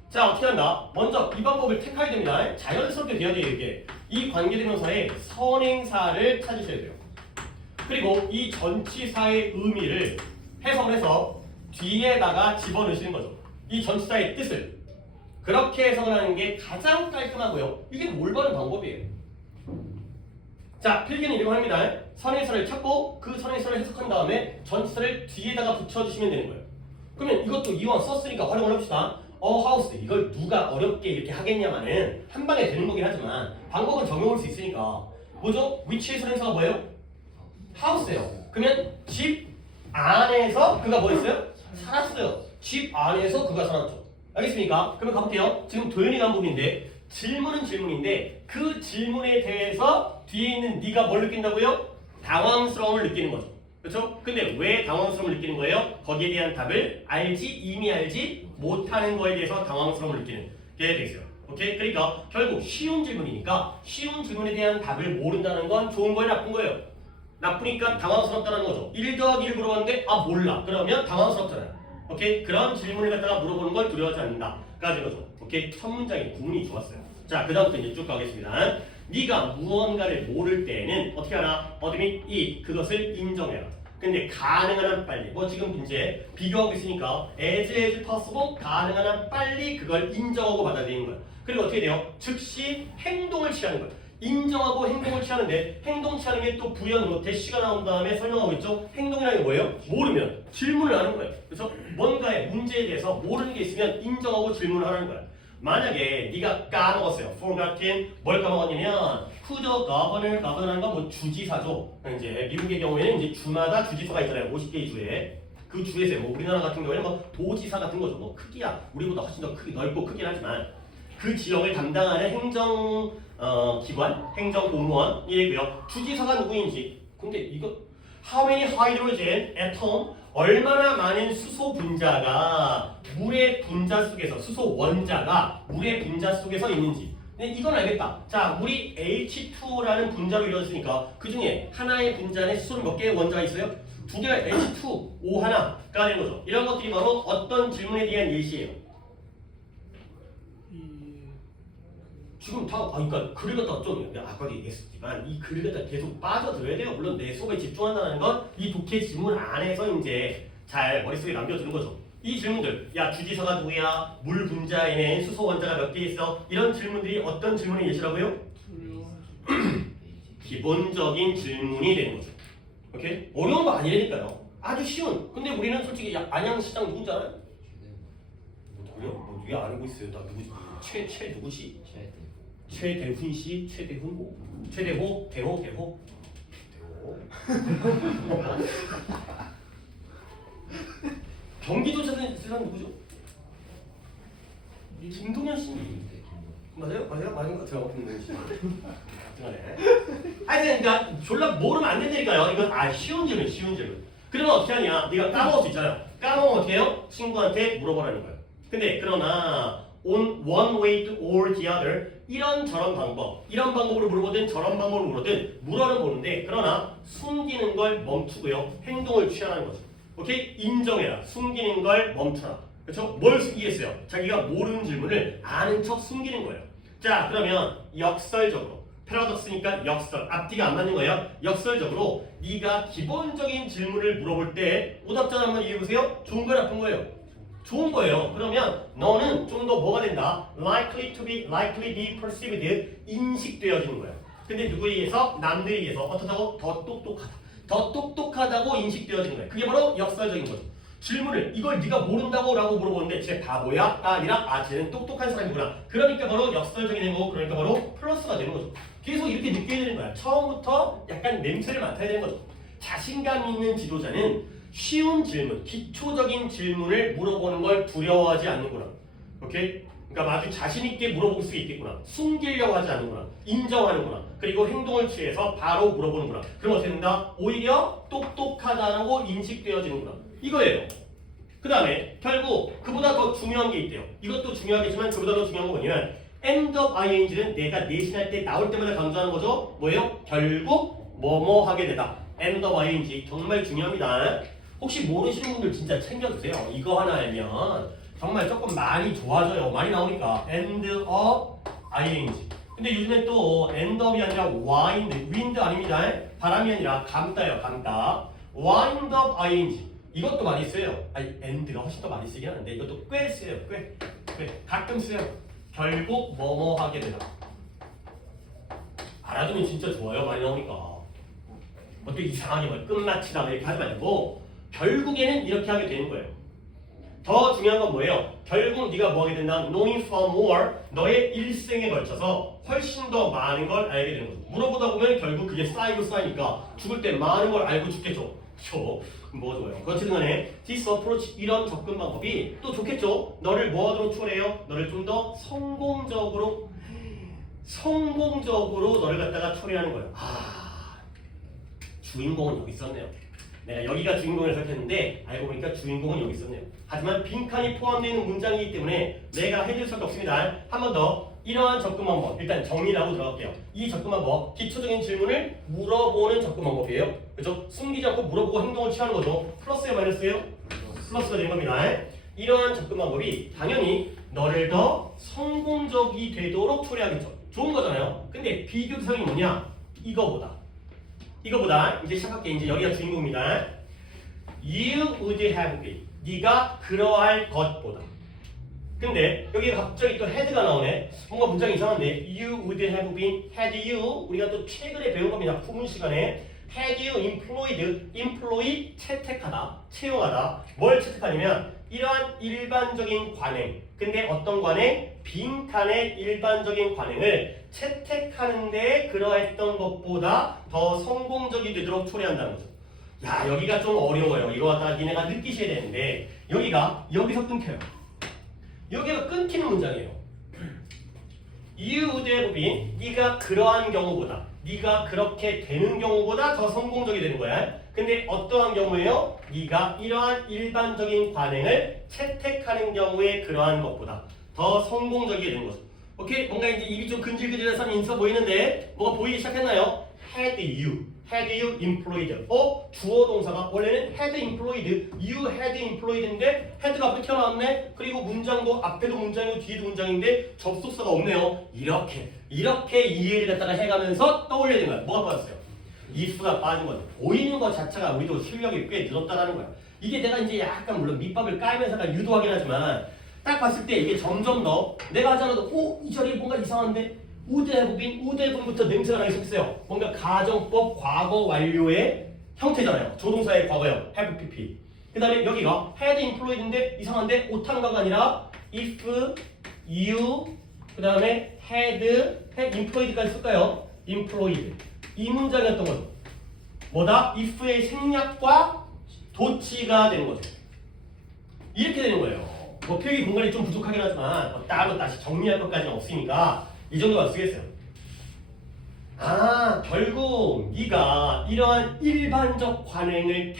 자 어떻게 한다? 먼저 이 방법을 택해야 됩니다. 자연스럽게 돼야 돼요. 이게 이 관계대명사의 선행사를 찾으셔야 돼요. 그리고 이 전치사의 의미를 해석을 해서 뒤에다가 집어넣으시는 거죠. 이 전치사의 뜻을 그렇게 해석을 하는 게 가장 깔끔하고요. 이게 올바른 방법이에요. 자 필기는 이렇게 합니다. 선행사를 찾고 그 선행사를 해석한 다음에 전치사를 뒤에다가 붙여주시면 되는 거예요. 그러면 이것도 이왕 썼으니까 활용을 해봅시다. 하우스 이걸 누가 어렵게 이렇게 하겠냐마는 한 방에 되는 거긴 하지만 방법은 적용할 수 있으니까 뭐죠? 위치의 선행사가 뭐예요? 하우스예요. 그러면 집 안에서 그가 뭐 했어요? 살았어요. 집 안에서 그가 살았죠. 알겠습니까? 그러면 가볼게요. 지금 도현이가 한 부분인데 질문은 질문인데 그 질문에 대해서 뒤에 있는 네가 뭘 느낀다고요? 당황스러움을 느끼는 거죠. 그렇죠? 근데 왜 당황스러움을 느끼는 거예요? 거기에 대한 답을 이미 알지 못하는 거에 대해서 당황스러움을 느끼는 게 되겠어요. 오케이? 그러니까 결국 쉬운 질문이니까 쉬운 질문에 대한 답을 모른다는 건 좋은 거예요, 나쁜 거예요? 나쁘니까 당황스럽다는 거죠. 1 더하기 1 물어봤는데 몰라. 그러면 당황스럽잖아요. 오케이? 그런 질문을 갖다가 물어보는 걸 두려워하지 않는다. 까지 거죠. 오케이? 첫 문장의 구문이 좋았어요. 자, 그 다음부터 이제 쭉 가겠습니다. 네가 무언가를 모를 때는 어떻게 하나? 어둠이 그것을 인정해라. 근데 가능한 한 빨리. 뭐 지금 이제 비교하고 있으니까 as possible 가능한 한 빨리 그걸 인정하고 받아들이는 거예요. 그리고 어떻게 돼요? 즉시 행동을 취하는 거예요. 인정하고 행동을 취하는데 행동 취하는 게 또 부연으로 대시가 나온 다음에 설명하고 있죠. 행동이라는 게 뭐예요? 모르면 질문을 하는 거예요. 그래서 뭔가의 문제에 대해서 모르는 게 있으면 인정하고 질문을 하는 거예요. 만약에 네가 까먹었어요. forgotten 뭘 까먹었냐면 who the governor라는 건 뭐 주지사죠. 이제 미국의 경우에는 이제 주마다 주지사가 있잖아요. 50개의 주에. 그 주에서 뭐 우리나라 같은 경우에는 뭐 도지사 같은 거죠. 뭐 크기야 우리보다 훨씬 더 넓고 크긴 하지만 그 지역을 담당하는 행정 기관, 행정 공무원이고요. 주지사가 누구인지. 근데 이거 how many hydrogen atom 얼마나 많은 수소 분자가 물의 분자 속에서 수소 원자가 물의 분자 속에서 있는지. 근데 이건 알겠다. 자, 물이 H2O라는 분자로 이루어졌으니까 그 중에 하나의 분자 안에 수소는 몇 개의 원자가 있어요? 두 개가 H2O 하나가 되는 거죠. 이런 것들이 바로 어떤 질문에 대한 예시예요. 지금 다 그러니까 글을 갖다가 좀 아까도 얘기했었지만 이 글을 갖다 계속 빠져들어야 돼요. 물론 내 수업에 집중한다는 건 이 독해 지문 안에서 이제 잘 머릿속에 남겨두는 거죠. 이 질문들, 야 주지사가 누구야? 물 분자에는 수소 원자가 몇 개 있어? 이런 질문들이 어떤 질문의 예시라고요? 기본적인 질문이 되는 거죠. 오케이? 어려운 거 아니라니까요. 아주 쉬운. 근데 우리는 솔직히 안양시장 누군지 알아요? 누구요? 뭐 누가 알고 있어요? 나 누구지? 최 누구지? 최대훈 씨, 최대훈, 최대호, 대호. 경기도 사람 누구죠? 김동현 씨. 맞아요? 맞는 것 같아요. 김동현 씨. 하여튼 그러니까 졸라 모르면 안 된다니까요. 이건 쉬운 질문. 그러면 어떻게 하냐? 네가 까먹을 수 있잖아요. 까먹으면 어떻게 해요? 친구한테 물어보라는 거예요. 근데 그러나 on one way to or the other 이런 방법으로 물어보든 저런 방법으로 물어든 물어는 보는데 그러나 숨기는 걸 멈추고요 행동을 취하라는 거죠. 오케이? 인정해라. 숨기는 걸 멈춰라. 그렇죠? 뭘 숨기겠어요? 자기가 모르는 질문을 아는 척 숨기는 거예요. 자, 그러면 역설적으로 패러독스니까 역설 앞뒤가 안 맞는 거예요. 역설적으로 네가 기본적인 질문을 물어볼 때 오답자 한번 얘기해보세요. 좋은 거 나쁜 거예요? 좋은 거예요. 그러면 너는 좀 더 뭐가 된다? likely be perceived 인식되어지는 거예요. 근데 누구에 의해서? 남들에 의해서 어떻다고? 더 똑똑하다고 인식되어지는 거예요. 그게 바로 역설적인 거죠. 질문을 이걸 네가 모른다고 라고 물어보는데 쟤 바보야? 아니라 쟤는 똑똑한 사람이구나. 그러니까 바로 역설적인 거고 그러니까 바로 플러스가 되는 거죠. 계속 이렇게 느껴야 되는 거야. 처음부터 약간 냄새를 맡아야 되는 거죠. 자신감 있는 지도자는 쉬운 질문, 기초적인 질문을 물어보는 걸 두려워하지 않는구나. 오케이? 그러니까 아주 자신 있게 물어볼 수 있겠구나. 숨기려고 하지 않는구나. 인정하는구나. 그리고 행동을 취해서 바로 물어보는구나. 그럼 어떻게 된다? 오히려 똑똑하다라고 인식되어지는구나. 이거예요. 그 다음에 결국 그보다 더 중요한 게 있대요. 이것도 중요하겠지만 그보다 더 중요한 건 뭐냐면 end of ing는 내가 내신할 때 나올 때마다 강조하는 거죠. 뭐예요? 결국 뭐뭐 하게 되다. end of ing 정말 중요합니다. 혹시 모르시는 분들 진짜 챙겨주세요. 이거 하나 알면 정말 조금 많이 좋아져요. 많이 나오니까 end of ing. 근데 요즘엔 또 end of이 아니라 wind 아닙니다. 바람이 아니라 감다요. 감다. wind of ing. 이것도 많이 써요. 아니 end가 훨씬 더 많이 쓰긴 하는데 이것도 꽤 써요. 꽤 가끔 써요. 결국 뭐뭐 하게 되다. 알아두면 진짜 좋아요. 많이 나오니까. 어떻게 이상하게 뭐 끝마치다 이렇게 하지 말고 결국에는 이렇게 하게 되는 거예요. 더 중요한 건 뭐예요? 결국 네가 뭐 하게 된다? Knowing far more, 너의 일생에 걸쳐서 훨씬 더 많은 걸 알게 되는 거죠. 물어보다 보면 결국 그게 쌓이고 쌓이니까 죽을 때 많은 걸 알고 죽겠죠. 뭐가 좋아요? 그렇든 간에 this approach, 이런 접근 방법이 또 좋겠죠. 너를 뭐 하도록 초래해요? 너를 좀 더 성공적으로 너를 갖다가 초래하는 거예요. 주인공은 여기 있었네요. 내가 여기가 주인공을 생각했는데 알고 보니까 주인공은 여기 있었네요. 하지만 빈칸이 포함되어 있는 문장이기 때문에 내가 해줄 수가 없습니다. 한 번 더 이러한 접근 방법 일단 정리를 하고 들어갈게요. 이 접근 방법 기초적인 질문을 물어보는 접근 방법이에요. 그렇죠? 숨기지 않고 물어보고 행동을 취하는 거죠. 플러스예요 마이너스예요? 플러스가 되는 겁니다. 이러한 접근 방법이 당연히 너를 더 성공적이 되도록 초래하겠죠. 좋은 거잖아요. 근데 비교 대상이 뭐냐? 이거보다 이제 시작할게. 이제 여기가 주인공입니다. You would have been. 네가 그러할 것보다. 근데 여기 갑자기 또 had가 나오네. 뭔가 문장이 이상한데. You would have been had you. 우리가 또 최근에 배운 겁니다. 부문 시간에. had you employ 채택하다, 채용하다. 뭘 채택하냐면 이러한 일반적인 관행. 근데 어떤 관행? 빈칸의 일반적인 관행을 채택하는데 그러했던 것보다 더 성공적이 되도록 초래한다는 거죠. 야, 여기가 좀 어려워요. 이거 갖다가 니네가 느끼셔야 되는데 여기서 끊겨요. 여기가 끊기는 문장이에요. You would have been, 네가 그러한 경우보다, 네가 그렇게 되는 경우보다 더 성공적이 되는 거야. 근데 어떠한 경우에요? 네가 이러한 일반적인 관행을 채택하는 경우에 그러한 것보다 더 성공적이 되는 거죠. 오케이? 뭔가 이제 입이 좀 근질근질해서 있어 보이는데 뭐가 보이기 시작했나요? Had you employed. 주어 동사가 원래는 had employed, you had employed인데 had가 앞에 튀어나왔네. 그리고 문장도 앞에도 문장이고 뒤에도 문장인데 접속사가 없네요. 이렇게 이해를 갖다가 해가면서 떠올려야 되는 거야. 뭐가 빠졌어요? if가 빠진 건데 보이는 것 자체가 우리도 실력이 꽤 늘었다라는 거야. 이게 내가 이제 약간 물론 밑밥을 깔면서 유도하긴 하지만 딱 봤을 때 이게 점점 더 내가 하잖아도 이 자리에 뭔가 이상한데 would have been부터 냄새가 나기 시작했어요. 뭔가 가정법 과거 완료의 형태잖아요. 조동사의 과거요. have pp. 그 다음에 여기가 had employed인데 이상한데 오탄가가 아니라 if you 그 다음에 had employed까지 쓸까요? employed. 이 문장이었던 거죠. 뭐다? if의 생략과 도치가 되는 거죠. 이렇게 되는 거예요. 뭐 표기 공간이 좀 부족하긴 하지만 따로 다시 정리할 것까지는 없으니까 이 정도만 쓰겠어요. 결국 네가 이러한 일반적 관행을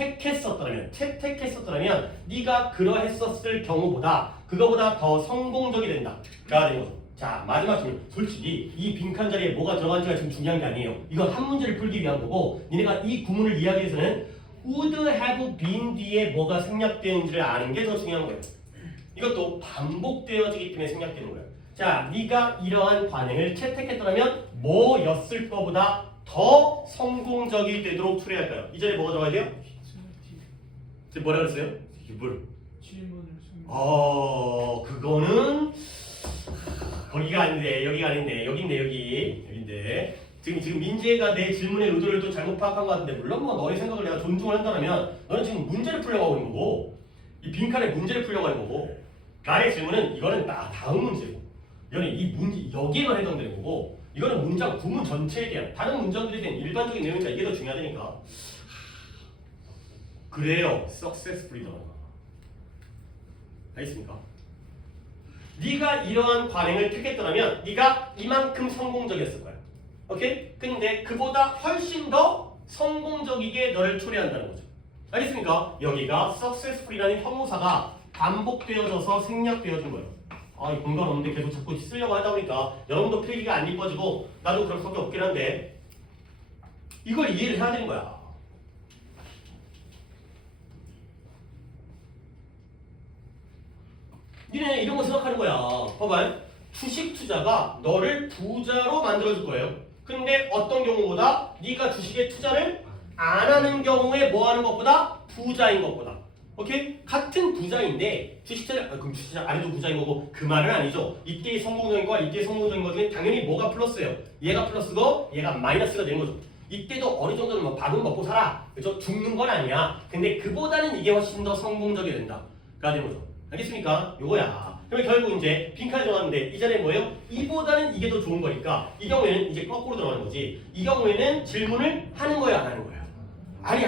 채택했었더라면 네가 그러했었을 경우보다 그거보다 더 성공적이 된다가 되는 거죠. 자, 마지막 질문. 솔직히 이 빈칸 자리에 뭐가 들어간지가 지금 중요한 게 아니에요. 이건 한 문제를 풀기 위한 거고 니네가 이 구문을 이해하기 위해서는 would have been 뒤에 뭐가 생략되는지를 아는 게 더 중요한 거예요. 이것도 반복되어지기 때문에 생략되는 거예요. 자, 네가 이러한 관행을 채택했더라면 뭐였을 거보다 더 성공적이 되도록 초래할까요? 이 자리에 뭐가 들어가야 돼요? 지금 뭐라 그랬어요? 그거는 거기가 아닌데 여기가 아닌데 여기인데 지금 민재가 내 질문의 의도를 또 잘못 파악한 것 같은데 물론 뭐 너의 생각을 내가 존중을 한다면 너는 지금 문제를 풀려고 하고 있는 거고 이 빈칸에 문제를 풀려고 하는 거고 나의 질문은 이거는 다음 문제고 이거는 이 문제 여기에만 해당되는 거고 이거는 문장 구문 전체에 대한 다른 문장들에 대한 일반적인 내용이니까 이게 더 중요하다니까. 그래요. successfully다. 알겠습니까? 네가 이러한 관행을 택했더라면 네가 이만큼 성공적이었을 거야. 오케이? 근데 그보다 훨씬 더 성공적이게 너를 초래한다는 거죠. 알겠습니까? 여기가 successful이라는 형용사가 반복되어져서 생략되어진 거예요. 이 공간 없는데 계속 자꾸 쓰려고 하다 보니까 여러분도 필기가 안 이뻐지고 나도 그럴 수밖에 없긴 한데 이걸 이해를 해야 되는 거야. 니네 이런 거 생각하는 거야. 봐봐. 주식 투자가 너를 부자로 만들어줄 거예요. 근데 어떤 경우보다 네가 주식에 투자를 안 하는 경우에 뭐 하는 것보다 부자인 것보다. 오케이? 같은 부자인데 그럼 주식 안 해도 부자인 거고 그 말은 아니죠. 이때의 성공적인 거와 이때의 성공적인 거 중에 당연히 뭐가 플러스예요? 얘가 플러스고 얘가 마이너스가 되는 거죠. 이때도 어느 정도는 뭐 밥은 먹고 살아. 그죠? 죽는 건 아니야. 근데 그보다는 이게 훨씬 더 성공적이 된다. 가 되는 거죠. 알겠습니까? 요거야. 그러면 결국 이제 빈칸 정하는데 이전에 뭐예요? 이보다는 이게 더 좋은 거니까 이 경우에는 이제 거꾸로 들어가는 거지. 이 경우에는 질문을 하는 거야, 안 하는 거야? 아니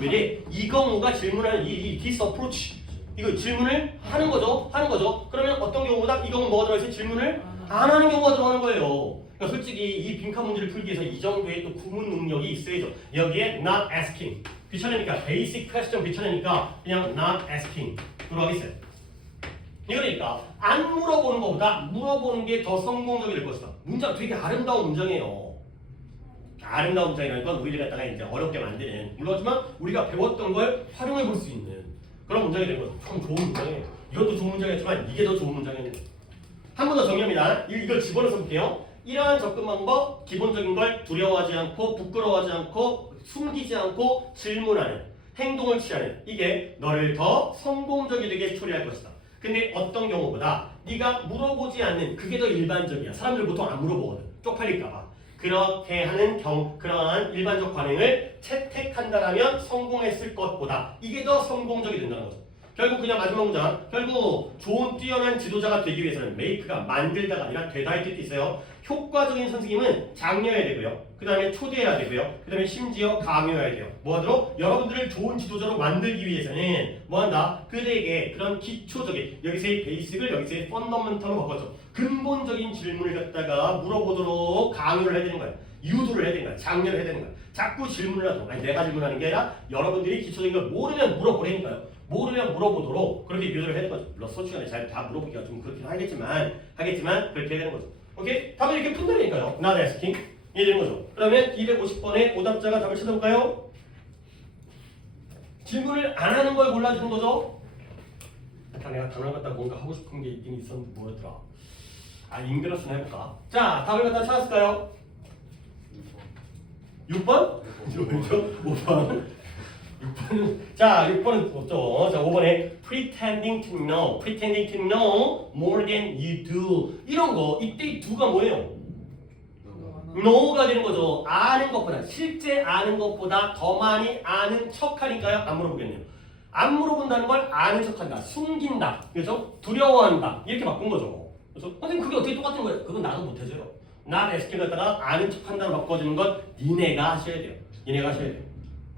왜래? 이 경우가 질문하는 이 this approach 이거 질문을 하는 거죠. 그러면 어떤 경우보다 이 경우 뭐가 들어있어요? 질문을 안 하는 경우가 들어가는 거예요. 그러니까 솔직히 이 빈칸 문제를 풀기 위해서 이 정도의 또 구문 능력이 있어야죠. 여기에 not asking 귀찮으니까 basic question 귀찮으니까 그냥 not asking 들어가겠어요. 이러니까 안 물어보는 것보다 물어보는 게 더 성공적이 될 것이다. 문장 되게 아름다운 문장이에요. 아름다운 문장이라는 건 우리를 갖다가 이제 어렵게 만드는 물론지만 우리가 배웠던 걸 활용해 볼 수 있는 그런 문장이 되는 거죠. 참 좋은 문장이에요. 이것도 좋은 문장이지만 이게 더 좋은 문장이에요. 한 번 더 정리합니다. 이걸 집어넣어서 볼게요. 이러한 접근 방법, 기본적인 걸 두려워하지 않고 부끄러워하지 않고 숨기지 않고 질문하는 행동을 취하는 이게 너를 더 성공적이 되게 처리할 것이다. 근데 어떤 경우보다 네가 물어보지 않는 그게 더 일반적이야. 사람들 보통 안 물어보거든. 쪽팔릴까봐. 그렇게 하는 그러한 일반적 반응을 채택한다라면 성공했을 것보다 이게 더 성공적이 된다는 거죠. 결국 그냥 마지막 문장. 결국 좋은 뛰어난 지도자가 되기 위해서는 make가 만들다가 아니라 되다의 뜻이 있어요. 효과적인 선생님은 장려해야 되고요. 그 다음에 초대해야 되고요. 그 다음에 심지어 강요해야 돼요. 뭐하도록? 여러분들을 좋은 지도자로 만들기 위해서는 뭐한다? 그들에게 그런 기초적인 여기서의 베이직을 여기서의 펀더멘털로 바꿔서 근본적인 질문을 갖다가 물어보도록 강요를 해야 되는 거야. 유도를 해야 되는 거야. 장려를 해야 되는 거야. 자꾸 질문을 하도록. 아니 내가 질문하는 게 아니라 여러분들이 기초적인 걸 모르면 물어보라니까요. 모르면 물어보도록 그렇게 유도를 해야 되는 거죠. 물론 수업 시간에 잘 다 물어보기가 좀 그렇긴 하겠지만 그렇게 해야 되는 거죠. 오케이? 답을 이렇게 푼다니까요. not asking. 이해되는 거죠. 그러면 250번의 오답자가 답을 찾아볼까요? 질문을 안 하는 걸 골라주는 거죠. 아까 내가 단어 갖다 뭔가 하고 싶은 게 있긴 있었는데 뭐였더라. 인베러스나 해볼까? 자, 답을 갖다 찾았을까요? 6번? 5번? 6번은 자 6번은 없죠. 자 5번에 pretending to know more than you do 이런 거 이때 do가 뭐예요? know가 되는 거죠. 아는 것보다 실제 아는 것보다 더 많이 아는 척하니까요. 안 물어보겠네요. 안 물어본다는 걸 아는 척한다, 숨긴다, 그렇죠? 두려워한다 이렇게 바꾼 거죠. 그래서 선생님 그게 어떻게 똑같은 거예요? 그건 나도 못해줘요. not asking 갖다가 아는 척한다로 바꿔주는 건 니네가 하셔야 돼요.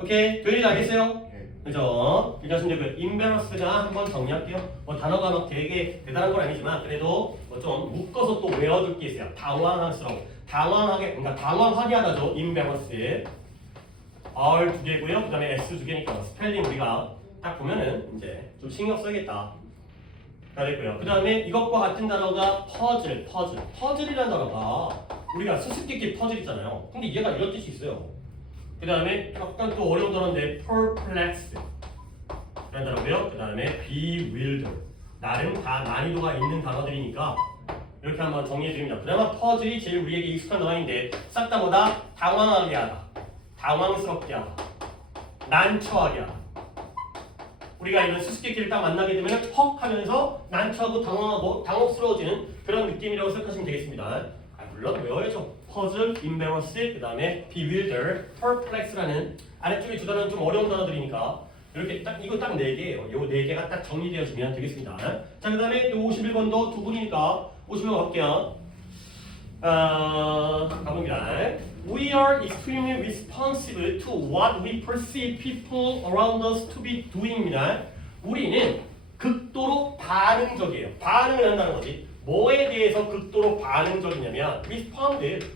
오케이? 그 얘기 알겠어요? 네. 그죠? 그러시면 되고요. embarrass가 한번 정리할게요. 뭐 단어가 막 되게 대단한 건 아니지만 그래도 뭐 좀 묶어서 또 외워둘 게 있어요. 당황스러워. 그러니까 당황하게 하다죠. embarrass. R 2개고요. 그 다음에 S 2개니까 스펠링 우리가 딱 보면은 이제 좀 신경 써야겠다. 다 됐고요. 그 다음에 이것과 같은 단어가 퍼즐이라는 단어가 우리가 수수께끼 퍼즐 있잖아요. 근데 얘가 이런 뜻이 있어요. 그 다음에 약간 또 어려운 단어인데 perplex 라는 단어고요. 그 다음에 bewilder 나름 다 난이도가 있는 단어들이니까 이렇게 한번 정리해드립니다. 그나마 퍼즐이 제일 우리에게 익숙한 단어인데 싹 다 뭐다? 당황하게 하다, 당황스럽게 하다, 난처하게 하다. 우리가 이런 수수께끼를 딱 만나게 되면 헉 하면서 난처하고 당황하고 당혹스러워지는 그런 느낌이라고 생각하시면 되겠습니다. 물론 외워야죠. 퍼즐, embarrass, 그 다음에 bewilder, perplex라는 아래쪽에 두 단어는 좀 어려운 단어들이니까 이렇게 딱 이거 딱 4개예요. 요 4개가 딱 정리되어지면 되겠습니다. 자, 그 다음에 51번도 두 분이니까 50번 갈게요. 가봅니다. We are extremely responsive to what we perceive people around us to be doing입니다. 우리는 극도로 반응적이에요. 반응을 한다는 거지. 뭐에 대해서 극도로 반응적이냐면 responsive.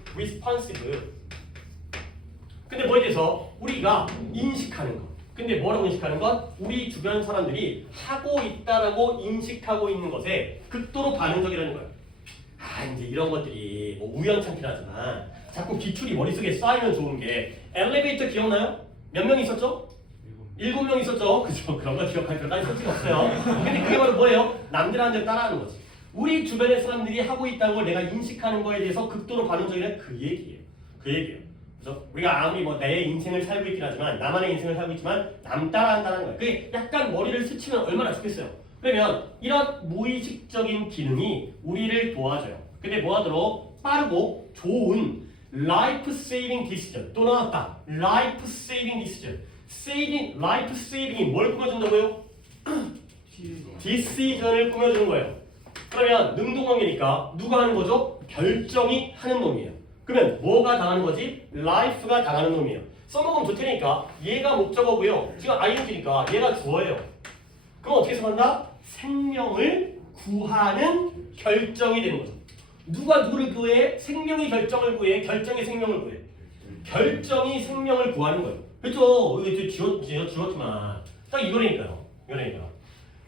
근데 뭐에 대해서? 우리가 인식하는 것. 근데 뭐라고 인식하는 것? 우리 주변 사람들이 하고 있다라고 인식하고 있는 것에 극도로 반응적이라는 거예요. 이제 이런 것들이 뭐 우연찮긴 하지만 자꾸 기출이 머릿속에 쌓이면 좋은 게 엘리베이터 기억나요? 몇 명 있었죠? 7명 있었죠? 그죠? 그런 거 기억할 필요까지 솔직히 없어요. 근데 그게 바로 뭐예요? 남들한테 따라하는 거지. 우리 주변의 사람들이 하고 있다는 걸 내가 인식하는 거에 대해서 극도로 반응적이라는 그 얘기예요. 그래서 우리가 아무리 뭐 내 인생을 살고 있긴 하지만 나만의 인생을 살고 있지만 남 따라한다는 거예요. 그게 약간 머리를 스치면 얼마나 좋겠어요. 그러면 이런 무의식적인 기능이 우리를 도와줘요. 근데 뭐하도록 빠르고 좋은 life saving decision 또 나왔다. life saving decision. life saving이 뭘 꾸며준다고요? decision을 꾸며주는 거예요. 그러면 능동관계니까 누가 하는 거죠? 결정이 하는 놈이에요. 그러면 뭐가 당하는 거지? life가 당하는 놈이에요. 써먹으면 좋 테니까 얘가 목적어고요. 지금 ing니까 얘가 주어예요. 그럼 어떻게 해석한다? 생명을 구하는 결정이 되는 거죠. 누가 누구를 구해? 생명이 결정을 구해. 결정이 생명을 구해. 결정이 생명을 구하는 거예요. 그렇죠? 이거 지웠지만 딱 이거라니까요.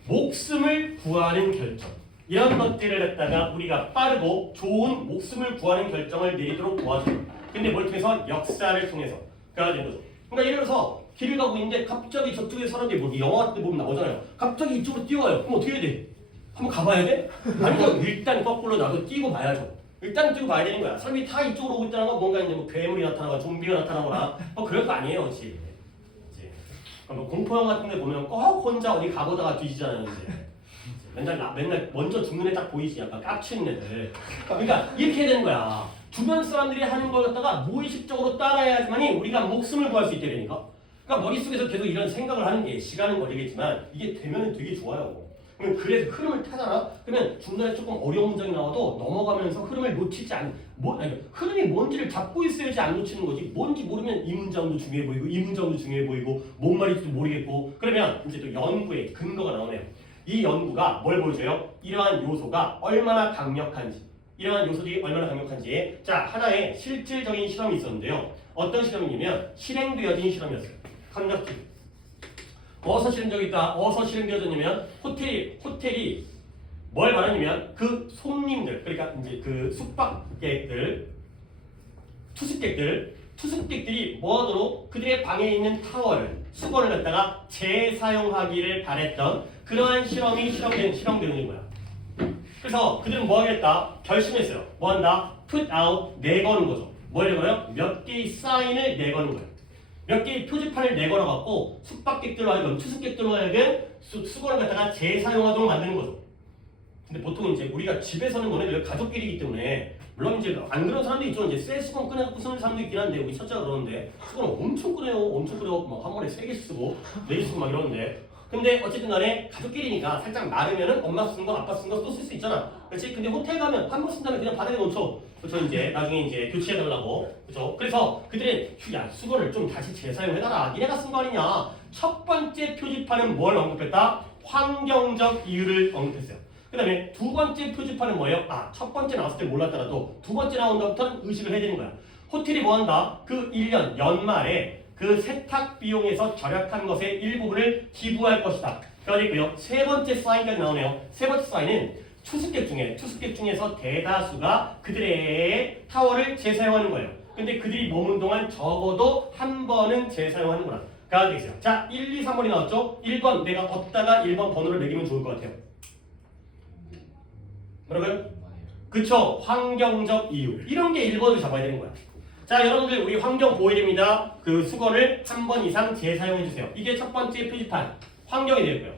목숨을 구하는 결정. 이런 것들을 갖다가 우리가 빠르고 좋은 목숨을 구하는 결정을 내리도록 도와줘요. 근데 뭘 통해서? 역사를 통해서. 그래야 되는 거죠. 그러니까 예를 들어서 길을 가고 있는데 갑자기 저쪽에 사람들이 뭐 영화 같은 데 보면 나오잖아요. 갑자기 이쪽으로 뛰어와요. 그럼 어떻게 해야 돼? 한번 가봐야 돼? 아니면 일단 거꾸로 나도 뛰고 봐야죠. 일단 뛰고 봐야 되는 거야. 사람이 다 이쪽으로 오고 있다는 건 뭔가 이제 뭐 괴물이 나타나거나 좀비가 나타나거나 뭐 그럴 거 아니에요, 그렇지? 뭐 공포 영화 같은 데 보면 꼭 혼자 어디 가보다가 뒤지잖아요, 이제. 맨날 먼저 죽는 애 딱 보이지, 약간 깝치는 애들. 그러니까 이렇게 해야 되는 거야. 주변 사람들이 하는 걸 갖다가 무의식적으로 따라야지만이 우리가 목숨을 구할 수 있게 되니까. 그러니까 머릿속에서 계속 이런 생각을 하는 게 시간은 걸리겠지만 이게 되면 되게 좋아요. 그러면 그래서 흐름을 타잖아. 그러면 중간에 조금 어려운 문장이 나와도 넘어가면서 흐름을 놓치지 않는 흐름이 뭔지를 잡고 있어야지 안 놓치는 거지. 뭔지 모르면 이 문장도 중요해 보이고 이 문장도 중요해 보이고 뭔 말인지도 모르겠고. 그러면 이제 또 연구의 근거가 나오네요. 이 연구가 뭘 보여줘요? 이러한 요소가 얼마나 강력한지. 이러한 요소들이 얼마나 강력한지. 자, 하나의 실질적인 실험이 있었는데요. 어떤 실험이냐면 실행되어진 실험이었어요. 컨덕티브. 어디서 실행되어졌냐면 호텔이 뭘 말하냐면 그 손님들, 그러니까 이제 그 숙박객들, 투숙객들이 뭐하도록 그들의 방에 있는 타워를, 수건을 갖다가 재사용하기를 바랬던 그러한 실험이 실험되는 거야. 그래서 그들은 뭐 하겠다? 결심했어요. 뭐 한다? put out, 내거는 거죠. 뭘 내거요? 몇 개의 사인을 내거는 거예요. 몇 개의 표지판을 내걸어갖고 숙박객들로 하여금, 투숙객들로 하여금 수건을 갖다가 재사용하도록 만드는 거죠. 근데 보통 이제 우리가 집에서는 너네들 가족끼리이기 때문에 물론 이제 안 그런 사람도 있죠. 이제 새 수건 꺼내갖고 쓰는 사람도 있긴 한데 우리 첫째가 그러는데 수건 엄청 끓여요. 막 한 번에 3개씩 쓰고 4개씩 쓰고 막 이러는데 근데 어쨌든 간에 가족끼리니까 살짝 마르면은 엄마 쓴 거 아빠 쓴 거 또 쓸 수 있잖아. 그렇지? 근데 호텔 가면 한 번 쓴 다음에 그냥 바닥에 놓죠. 그렇죠? 이제 나중에 이제 교체해달라고. 그렇죠? 그래서 그들은 야 수건을 좀 다시 재사용해달라. 니네가 쓴 거 아니냐. 첫 번째 표지판은 뭘 언급했다? 환경적 이유를 언급했어요. 그 다음에 두 번째 표지판은 뭐예요? 첫 번째 나왔을 때 몰랐더라도 두 번째 나온다부터는 의식을 해야 되는 거야. 호텔이 뭐 한다? 그 1년 연말에 그 세탁 비용에서 절약한 것의 일부분을 기부할 것이다. 그러니까요. 세 번째 사인까지 나오네요. 세 번째 사인은 투숙객 중에서 대다수가 그들의 타워를 재사용하는 거예요. 근데 그들이 머문 동안 적어도 한 번은 재사용하는구나. 가 되겠어요. 자, 1, 2, 3번이 나왔죠? 1번 내가 얻다가 1번 번호를 매기면 좋을 것 같아요. 뭐라고요? 그쵸? 환경적 이유. 이런 게 1번을 잡아야 되는 거야. 자, 여러분들 우리 환경 보호됩니다. 그 수건을 한 번 이상 재사용해주세요. 이게 첫 번째 표지판. 환경이 되고요.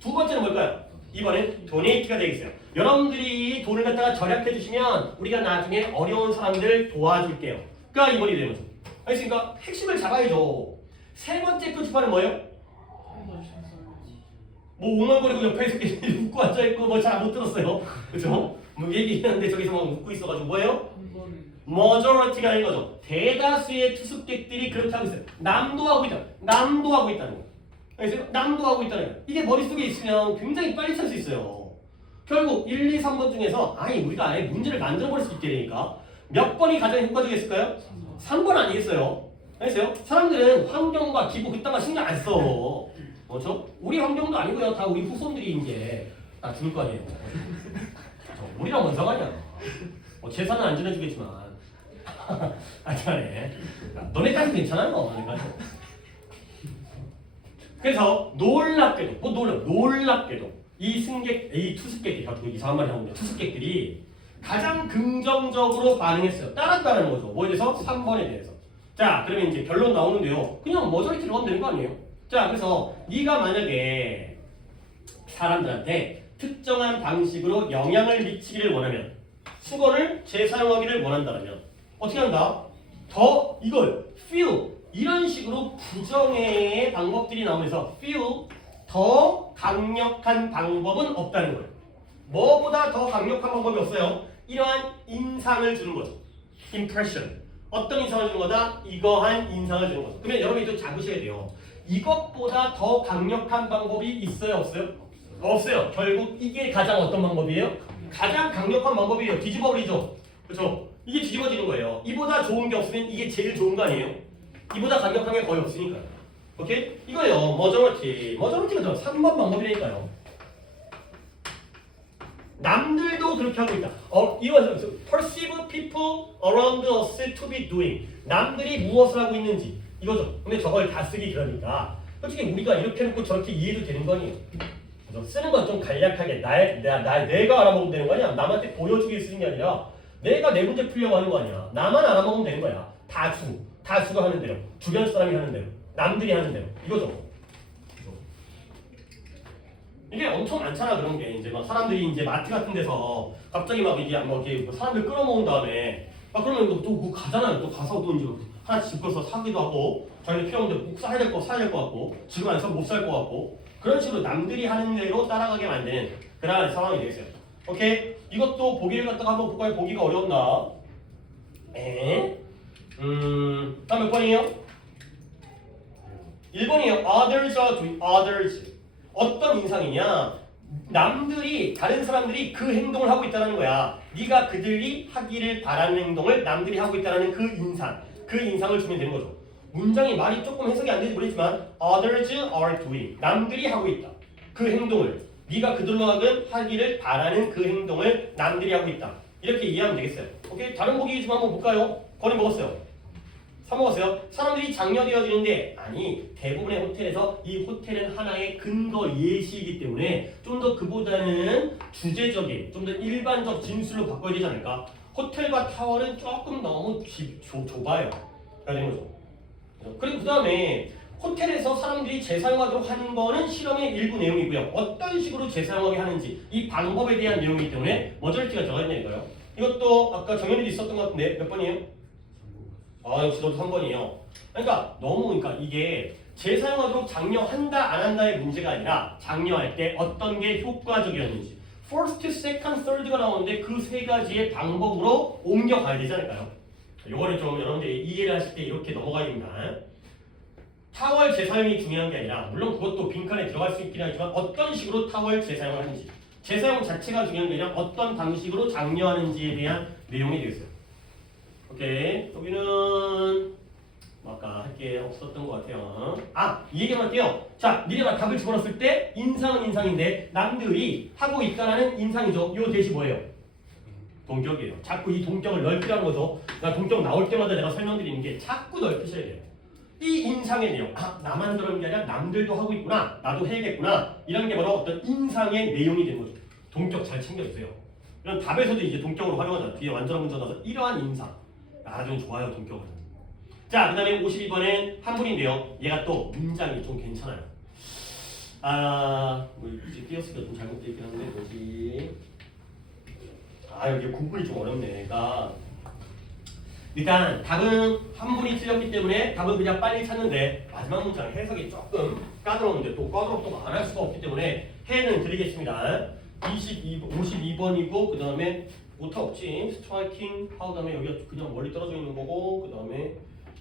두 번째는 뭘까요? 이번엔 도네이트가 되겠어요. 여러분들이 돈을 갖다가 절약해주시면 우리가 나중에 어려운 사람들 도와줄게요. 그러니까 이번이 되는 거죠. 알겠습니까? 핵심을 잡아야죠. 세 번째 표지판은 뭐예요? 뭐 웅얼거리고 옆에 이렇게 웃고 앉아있고 뭐 잘 못 들었어요. 그쵸? 뭐 얘기했는데 저기서 막 웃고 있어가지고 뭐예요? majority가 아닌 거죠. 대다수의 투숙객들이 그렇게 하고 있어요. 남도하고 있다는 거. 알겠어요? 남도하고 있다는 거. 이게 머릿속에 있으면 굉장히 빨리 찾을 수 있어요. 결국 1, 2, 3번 중에서 우리가 아예 문제를 만들어버릴 수 있다니까 몇 번이 가장 효과적이었을까요? 3번 아니겠어요? 알겠어요? 사람들은 환경과 기부 그딴 거 신경 안 써. 그렇죠? 우리 환경도 아니고요. 다 우리 후손들이 이제 다 죽을 거 아니에요. 우리랑 뭔 상관이야. 재산은 안 지내주겠지만 아니네. 너네까지 괜찮아요. 그래서 놀랍게도 놀랍게도 이 투숙객들이 이상한 말이 나오는데 투숙객들이 가장 긍정적으로 반응했어요. 따랐다는 거죠. 뭐에 대해서? 3번에 대해서. 자, 그러면 이제 결론 나오는데요. 그냥 머저리티로 하면 되는 거 아니에요? 자, 그래서 네가 만약에 사람들한테 특정한 방식으로 영향을 미치기를 원하면 수건을 재사용하기를 원한다면 어떻게 한다? 더 이걸 feel 이런 식으로 부정의 방법들이 나오면서 feel 더 강력한 방법은 없다는 거예요. 뭐보다 더 강력한 방법이 없어요. 이러한 인상을 주는 거죠. impression. 어떤 인상을 주는 거다? 이러한 인상을 주는 거죠. 그러면 여러분이 또 잡으셔야 돼요. 이것보다 더 강력한 방법이 있어요? 없어요? 없어요. 결국 이게 가장 어떤 방법이에요? 가장 강력한 방법이에요. 뒤집어 버리죠. 그렇죠? 이게 뒤집어지는 거예요. 이보다 좋은 게 없으면 이게 제일 좋은 거 아니에요? 이보다 강력한 게 거의 없으니까요. 오케이? 이거요. 머저리티. 머저리티가 3번 방법이니까요. 남들도 그렇게 하고 있다. 이거 perceive people around us to be doing. 남들이 무엇을 하고 있는지 이거죠. 근데 저걸 다 쓰기 그러니까 솔직히 우리가 이렇게 해놓고 저렇게 이해도 되는 거 아니에요? 그래서 쓰는 건 좀 간략하게 내가 알아먹으면 되는 거 아니야? 남한테 보여주기 쓰는 게 아니라 내가 내 문제 풀려고 하는 거 아니야? 나만 알아먹으면 되는 거야. 다수가 하는 대로, 주변 사람이 하는 대로, 남들이 하는 대로 이거죠. 이게 엄청 많잖아. 그런 게 이제 막 사람들이 이제 마트 같은 데서 갑자기 막 이게 뭐 이렇게 사람들 끌어모은 다음에 막 그러면 또 가잖아요. 또 가서 또 이제 하나씩 집어서 사기도 하고 자기 필요 없는데 꼭 사야 될 거 같고 지금 안 사면 못 살 것 같고 그런 식으로 남들이 하는 대로 따라가게 만드는 그런 상황이 되겠어요. 오케이? 이것도 보기를 갖다가 한번 볼까요? 보기가 어려웠나? 다음 몇 번이에요? 1번이에요. Others are doing others. 어떤 인상이냐? 남들이 다른 사람들이 그 행동을 하고 있다는 거야. 네가 그들이 하기를 바라는 행동을 남들이 하고 있다는 그 인상을 주면 되는 거죠. 문장이 말이 조금 해석이 안 되지 모르겠지만 others are doing 남들이 하고 있다. 그 행동을 네가 그들로 하기를 바라는 그 행동을 남들이 하고 있다. 이렇게 이해하면 되겠어요. 오케이? 다른 보기 좀 한번 볼까요? 거리 먹었어요. 사 먹었어요. 사람들이 장려되어지는데 아니 대부분의 호텔에서 이 호텔은 하나의 근거 예시이기 때문에 좀 더 그보다는 주제적인 좀 더 일반적 진술로 바꿔야 되지 않을까? 호텔과 타워는 조금 너무 좁아요. 라는 거죠. 그리고 그 다음에 호텔에서 사람들이 재사용하도록 하는 거는 실험의 일부 내용이고요. 어떤 식으로 재사용하게 하는지 이 방법에 대한 내용이기 때문에 머저리티가 들어가 있는 거예요. 이것도 아까 정현이도 있었던 것 같은데 몇 번이에요? 역시 너도 3번이에요. 그러니까 이게 재사용하도록 장려한다 안 한다의 문제가 아니라 장려할 때 어떤 게 효과적이었는지 first, second, third가 나오는데 그 세 가지의 방법으로 옮겨가야 되지 않을까요? 요거는 좀 여러분들이 이해를 하실 때 이렇게 넘어가야 됩니다. 타월 재사용이 중요한 게 아니라 물론 그것도 빈칸에 들어갈 수 있긴 하지만 어떤 식으로 타월 재사용을 하는지 재사용 자체가 중요한 게 아니라 어떤 방식으로 장려하는지에 대한 내용이 되겠어요. 오케이. 여기는 아까 할 게 없었던 것 같아요. 이 얘기만 할게요. 자, 니네가 답을 집어넣었을 때 인상은 인상인데 남들이 하고 있다라는 인상이죠. 요 대시 뭐예요? 동격이에요. 자꾸 이 동격을 넓히라는 거죠. 나 동격 나올 때마다 내가 설명드리는 게 자꾸 넓히셔야 돼요. 이 인상의 내용. 나만 그런 게 아니라 남들도 하고 있구나. 나도 해야겠구나. 이런 게 바로 어떤 인상의 내용이 되는 거죠. 동격 잘 챙겨주세요. 이런 답에서도 이제 동격으로 활용하잖아. 뒤에 완전한 문장 나서 이러한 인상. 아주 좋아요, 동격은. 자, 그 다음에 52번엔 한문인데요. 얘가 또 문장이 좀 괜찮아요. 이제 띄었으니까 좀 잘못되어 있긴 한데, 뭐지? 여기 구분이 좀 어렵네. 그러니까 일단 답은 한문이 틀렸기 때문에 답은 그냥 빨리 찾는데 마지막 문장 해석이 조금 까다로운데 또 까다롭고 안 할 수가 없기 때문에 해는 드리겠습니다. 52번이고 그 다음에 오타 없지. 스트라이킹 하고 그다음에 여기가 그냥 멀리 떨어져 있는 거고 그 다음에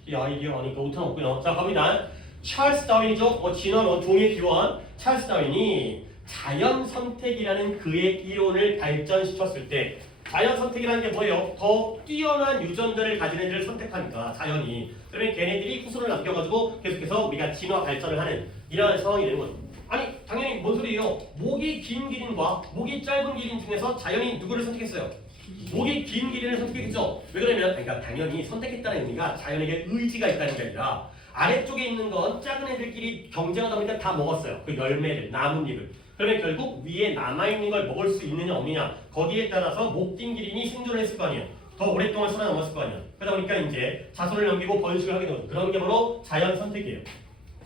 이 아이디어 하니까 오타는 없고요. 자 갑니다. 찰스 다윈이죠. 진화론 종의 기원. 찰스 다윈이 자연 선택이라는 그의 이론을 발전시켰을 때 자연 선택이라는 게 뭐예요? 더 뛰어난 유전자를 가진 애들을 선택하니까 자연이. 그러면 걔네들이 후손을 남겨가지고 계속해서 우리가 진화 발전을 하는 이러한 상황이 되는 거죠. 아니 당연히 뭔 소리예요? 목이 긴 기린과 목이 짧은 기린 중에서 자연이 누구를 선택했어요? 목이 긴 기린을 선택했죠. 왜 그러냐면 그러니까 당연히 선택했다는 의미가 자연에게 의지가 있다는 게 아니라 아래쪽에 있는 건 작은 애들끼리 경쟁하다 보니까 다 먹었어요. 그 열매를, 나뭇잎을. 그러면 결국 위에 남아있는 걸 먹을 수 있느냐 없느냐 거기에 따라서 목 긴 기린이 생존을 했을 거 아니에요. 더 오랫동안 살아남았을 거 아니야. 그러다 보니까 이제 자손을 남기고 번식을 하게 되는 그런 게 바로 자연 선택이에요.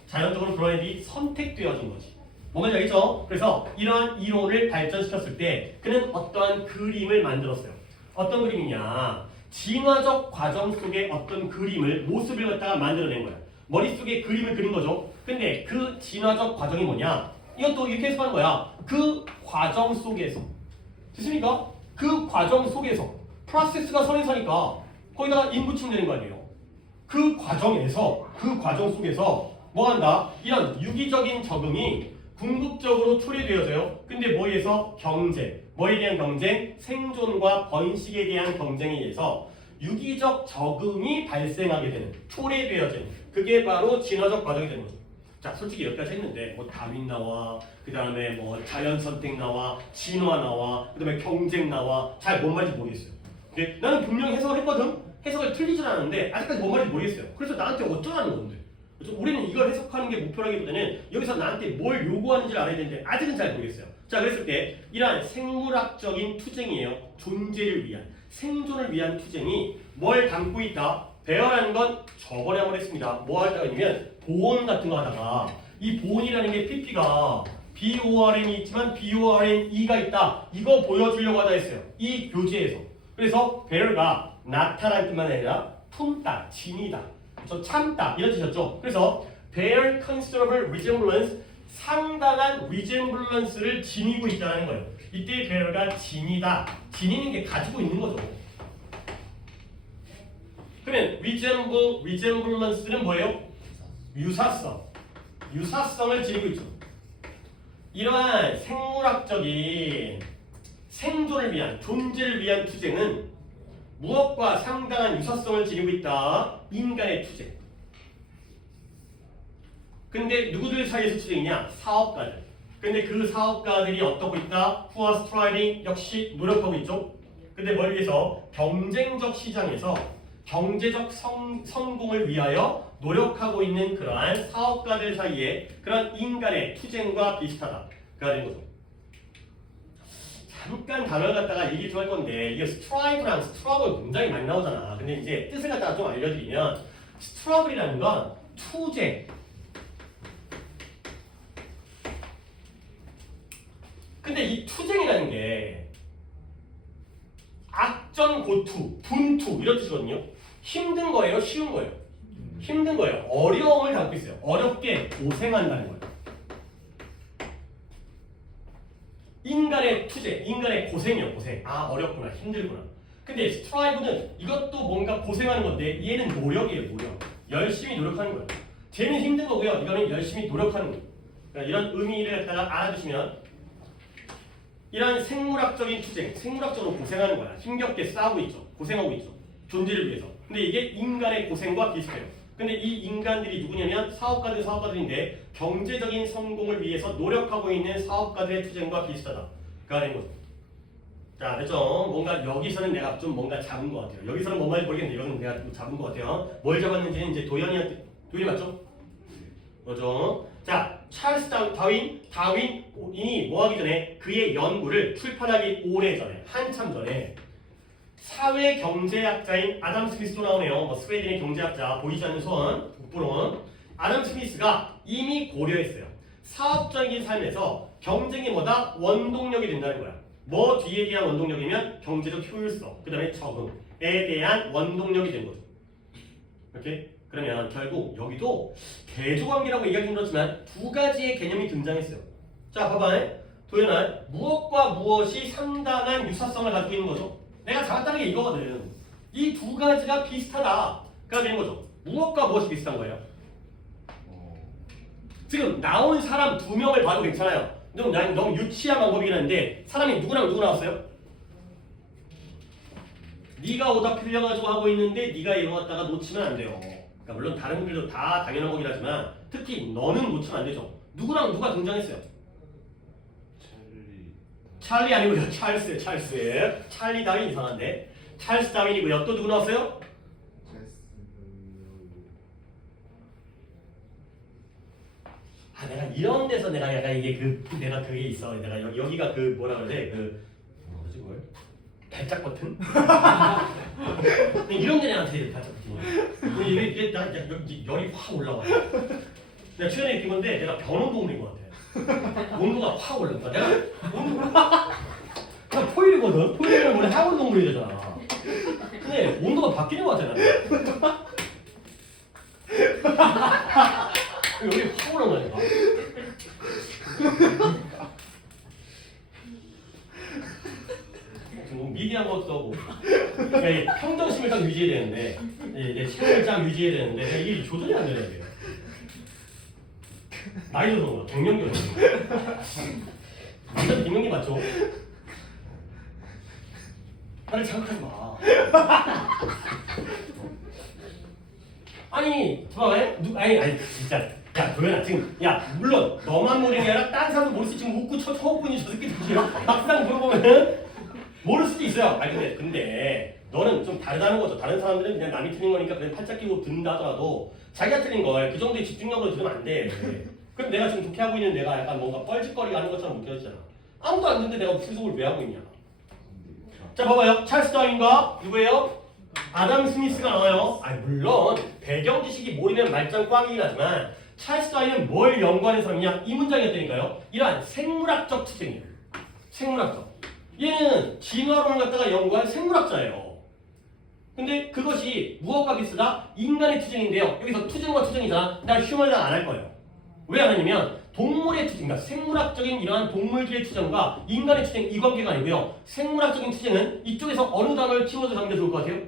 자연적으로 그런 애들이 선택되어진 거지. 뭔가 알겠죠? 그래서 이러한 이론을 발전시켰을 때 그는 어떠한 그림을 만들었어요. 어떤 그림이냐? 진화적 과정 속에 어떤 그림을 모습을 갖다가 만들어낸 거야. 머릿속에 그림을 그린 거죠. 근데 그 진화적 과정이 뭐냐? 이것도 이렇게 해석하는 거야. 그 과정 속에서 됐습니까? 그 과정 속에서 프로세스가 선행사니까 거기다가 인 붙이면 되는 거 아니에요. 그 과정에서 그 과정 속에서 뭐 한다? 이런 유기적인 적응이 궁극적으로 초래되어져요. 근데 뭐에 의해서? 경쟁. 뭐에 대한 경쟁? 생존과 번식에 대한 경쟁에 의해서 유기적 적응이 발생하게 되는, 초래되어지는, 그게 바로 진화적 과정이 되는 거죠. 자, 솔직히 여기까지 했는데 뭐 다윈 나와, 그 다음에 뭐 자연 선택 나와, 진화 나와, 그 다음에 경쟁 나와, 잘 뭔 말인지 모르겠어요. 근데 나는 분명히 해석을 했거든. 해석을 틀리진 않았는데 아직까지 뭔 말인지 모르겠어요. 그래서 나한테 어쩌라는 건데? 그래서 우리는 이걸 해석하는 게 목표라기보다는 여기서 나한테 뭘 요구하는지를 알아야 되는데 아직은 잘 모르겠어요. 자, 그랬을 때 이러한 생물학적인 투쟁이에요. 존재를 위한, 생존을 위한 투쟁이 뭘 담고 있다? 배열하는 건 저번에 한번 했습니다. 뭐 하다가 아니면 보온 같은 거 하다가 이 보온이라는 게 pp가 BORM이 있지만 BORME가 있다. 이거 보여주려고 하다 했어요. 이 교재에서. 그래서 배열가 나타난 뜻만 아니라 품다, 지니다, 그래서 참다 이런 뜻이었죠. 그래서 bear considerable resemblance, 상당한 resemblance를 지니고 있다는 거예요. 이때 bear가 지니다, 지니는 게 가지고 있는 거죠. 그러면 resemblance는 뭐예요? 유사성을 지니고 있죠. 이러한 생물학적인 생존을 위한, 존재를 위한 투쟁은 무엇과 상당한 유사성을 지니고 있다? 인간의 투쟁. 근데 누구들 사이에서 투쟁이냐? 사업가들. 근데 그 사업가들이 어떻고 있다? Who are striving, 역시 노력하고 있죠. 근데 뭘 위해서? 경쟁적 시장에서 경제적 성공을 위하여 노력하고 있는 그러한 사업가들 사이에 그런 인간의 투쟁과 비슷하다. 그가 된 거죠. 잠깐 단어를 갖다가 얘기 좀 할 건데 이게 스트라이브랑 스트러글 굉장히 많이 나오잖아. 근데 이제 뜻을 갖다가 좀 알려드리면 스트러글이라는 건 투쟁. 근데 이 투쟁이라는 게 악전고투, 분투 이런 뜻이거든요. 힘든 거예요? 쉬운 거예요? 힘든 거예요. 어려움을 담고 있어요. 어렵게 고생한다는 거예요. 인간의 투쟁, 인간의 고생이요, 고생. 아, 어렵구나, 힘들구나. 근데 스트라이브는 이것도 뭔가 고생하는 건데 얘는 노력이에요, 노력. 열심히 노력하는 거예요. 쟤는 힘든 거고요, 이거는 열심히 노력하는 거예요. 그러니까 이런 의미를 갖다가 알아두시면 이런 생물학적인 투쟁, 생물학적으로 고생하는 거야. 힘겹게 싸우고 있죠, 고생하고 있죠, 존재를 위해서. 근데 이게 인간의 고생과 비슷해요. 근데 이 인간들이 누구냐면 사업가들인데 경제적인 성공을 위해서 노력하고 있는 사업가들의 투쟁과 비슷하다. 그가 된 거죠. 자, 됐죠? 뭔가 여기서는 내가 좀 뭔가 잡은 것 같아요. 여기서는 뭔 말인지 모르겠는데 이거는 내가 좀 잡은 것 같아요. 뭘 잡았는지는 이제 도현이 맞죠? 그렇죠? 자, 찰스 다윈이 뭐 하기 전에 그의 연구를 출판하기 오래전에, 한참 전에 사회 경제학자인 아담 스미스도 나오네요. 뭐 스웨덴의 경제학자, 보이지 않는 손, 북부론. 아담 스미스가 이미 고려했어요. 사업적인 삶에서 경쟁이 뭐다? 원동력이 된다는 거야. 뭐 뒤에 대한 원동력이면 경제적 효율성, 그 다음에 적응에 대한 원동력이 된 거죠. 이렇게? 그러면 결국 여기도 대조관계라고 얘기하긴 그렇지만 두 가지의 개념이 등장했어요. 자, 봐봐. 도연아, 무엇과 무엇이 상당한 유사성을 가지고 있는 거죠? 내가 잡았다는 게 이거거든. 이 두 가지가 비슷하다가 되는 거죠. 무엇과 무엇이 비슷한 거예요? 지금 나온 사람 두 명을 봐도 괜찮아요. 너무 유치한 방법이긴 한데 사람이 누구랑 누구 나왔어요? 네가 오다 필려가지고 하고 있는데 네가 이거 갖다가 놓치면 안 돼요. 그러니까 물론 다른 분들도 다 당연한 거긴 하지만 특히 너는 놓치면 안 되죠. 누구랑 누가 등장했어요? 찰리 아니고요. 찰스. 찰리 다윈 이상한데. 찰스 다윈이고요. 또 누구 나왔어요? 아, 내가 이런 데서 내가 약간 이게 내가 그게 있어. 내가 여기가 그 뭐라 그러지? 뭐지 그걸? 발작 버튼? 이런 게 내가 제일 발작 버튼이야. 이게 나 열이 확 올라와. 내가 최근에 느낀 건데 내가 변온동물인 것 같아. 온도가 확 올랐다. 내가 포유류거든. 포유류는 원래 하원동물이 되잖아. 근데 근데 온도가 바뀌는 것 같아 나는. 여기 확 올라가니까. 좀 미디한 것도 하고. 그러니까 이 평정심을 딱 유지해야 되는데, 내 시간을 딱 유지해야 되는데 이게 조절이 안 되는 거예요. 나이도 그런 거야. 갱년기 완전 갱년기 맞죠? 나를 자극하지 마. 아니, 잠깐만, 아니, 진짜. 야, 도현아, 지금, 야, 물론, 너만 모르는 게 아니라, 다른 사람도 모를 수 있지. 웃고 쳐보니 저 새끼 누구야? 막상 물어보면은, 모를 수도 있어요. 아니, 근데, 너는 좀 다르다는 거죠. 다른 사람들은 그냥 남이 틀린 거니까 그냥 팔짝 끼고 듣는다 하더라도, 자기가 틀린 걸 그 정도의 집중력으로 들으면 안 돼. 그럼 내가 지금 독해하고 있는 내가 약간 뭔가 뻘짓거리 하는 것처럼 느껴지잖아. 아무도 안 듣는데 내가 풀속을 왜 하고 있냐. 자, 봐봐요. 찰스 다윈과 누구예요? 아담 스미스가 나와요. 아니, 물론 배경 지식이 모르면 말짱 꽝이긴 하지만 찰스 다윈은 뭘 연구하는 사람이냐? 이 문장이었다니까요. 이러한 생물학적 투쟁이에요. 생물학적. 얘는 진화론을 갖다가 연구한 생물학자예요. 근데 그것이 무엇과 비슷하다? 인간의 투쟁인데요. 여기서 투쟁과 투쟁이잖아. 나 휴먼이랑 안 할 거예요. 왜 안 하냐면 동물의 투쟁, 그러니까 생물학적인 이러한 동물들의 투쟁과 인간의 투쟁 이 관계가 아니고요. 생물학적인 투쟁은 이쪽에서 어느 단어를 키워드 잡는 게 좋을 것 같아요?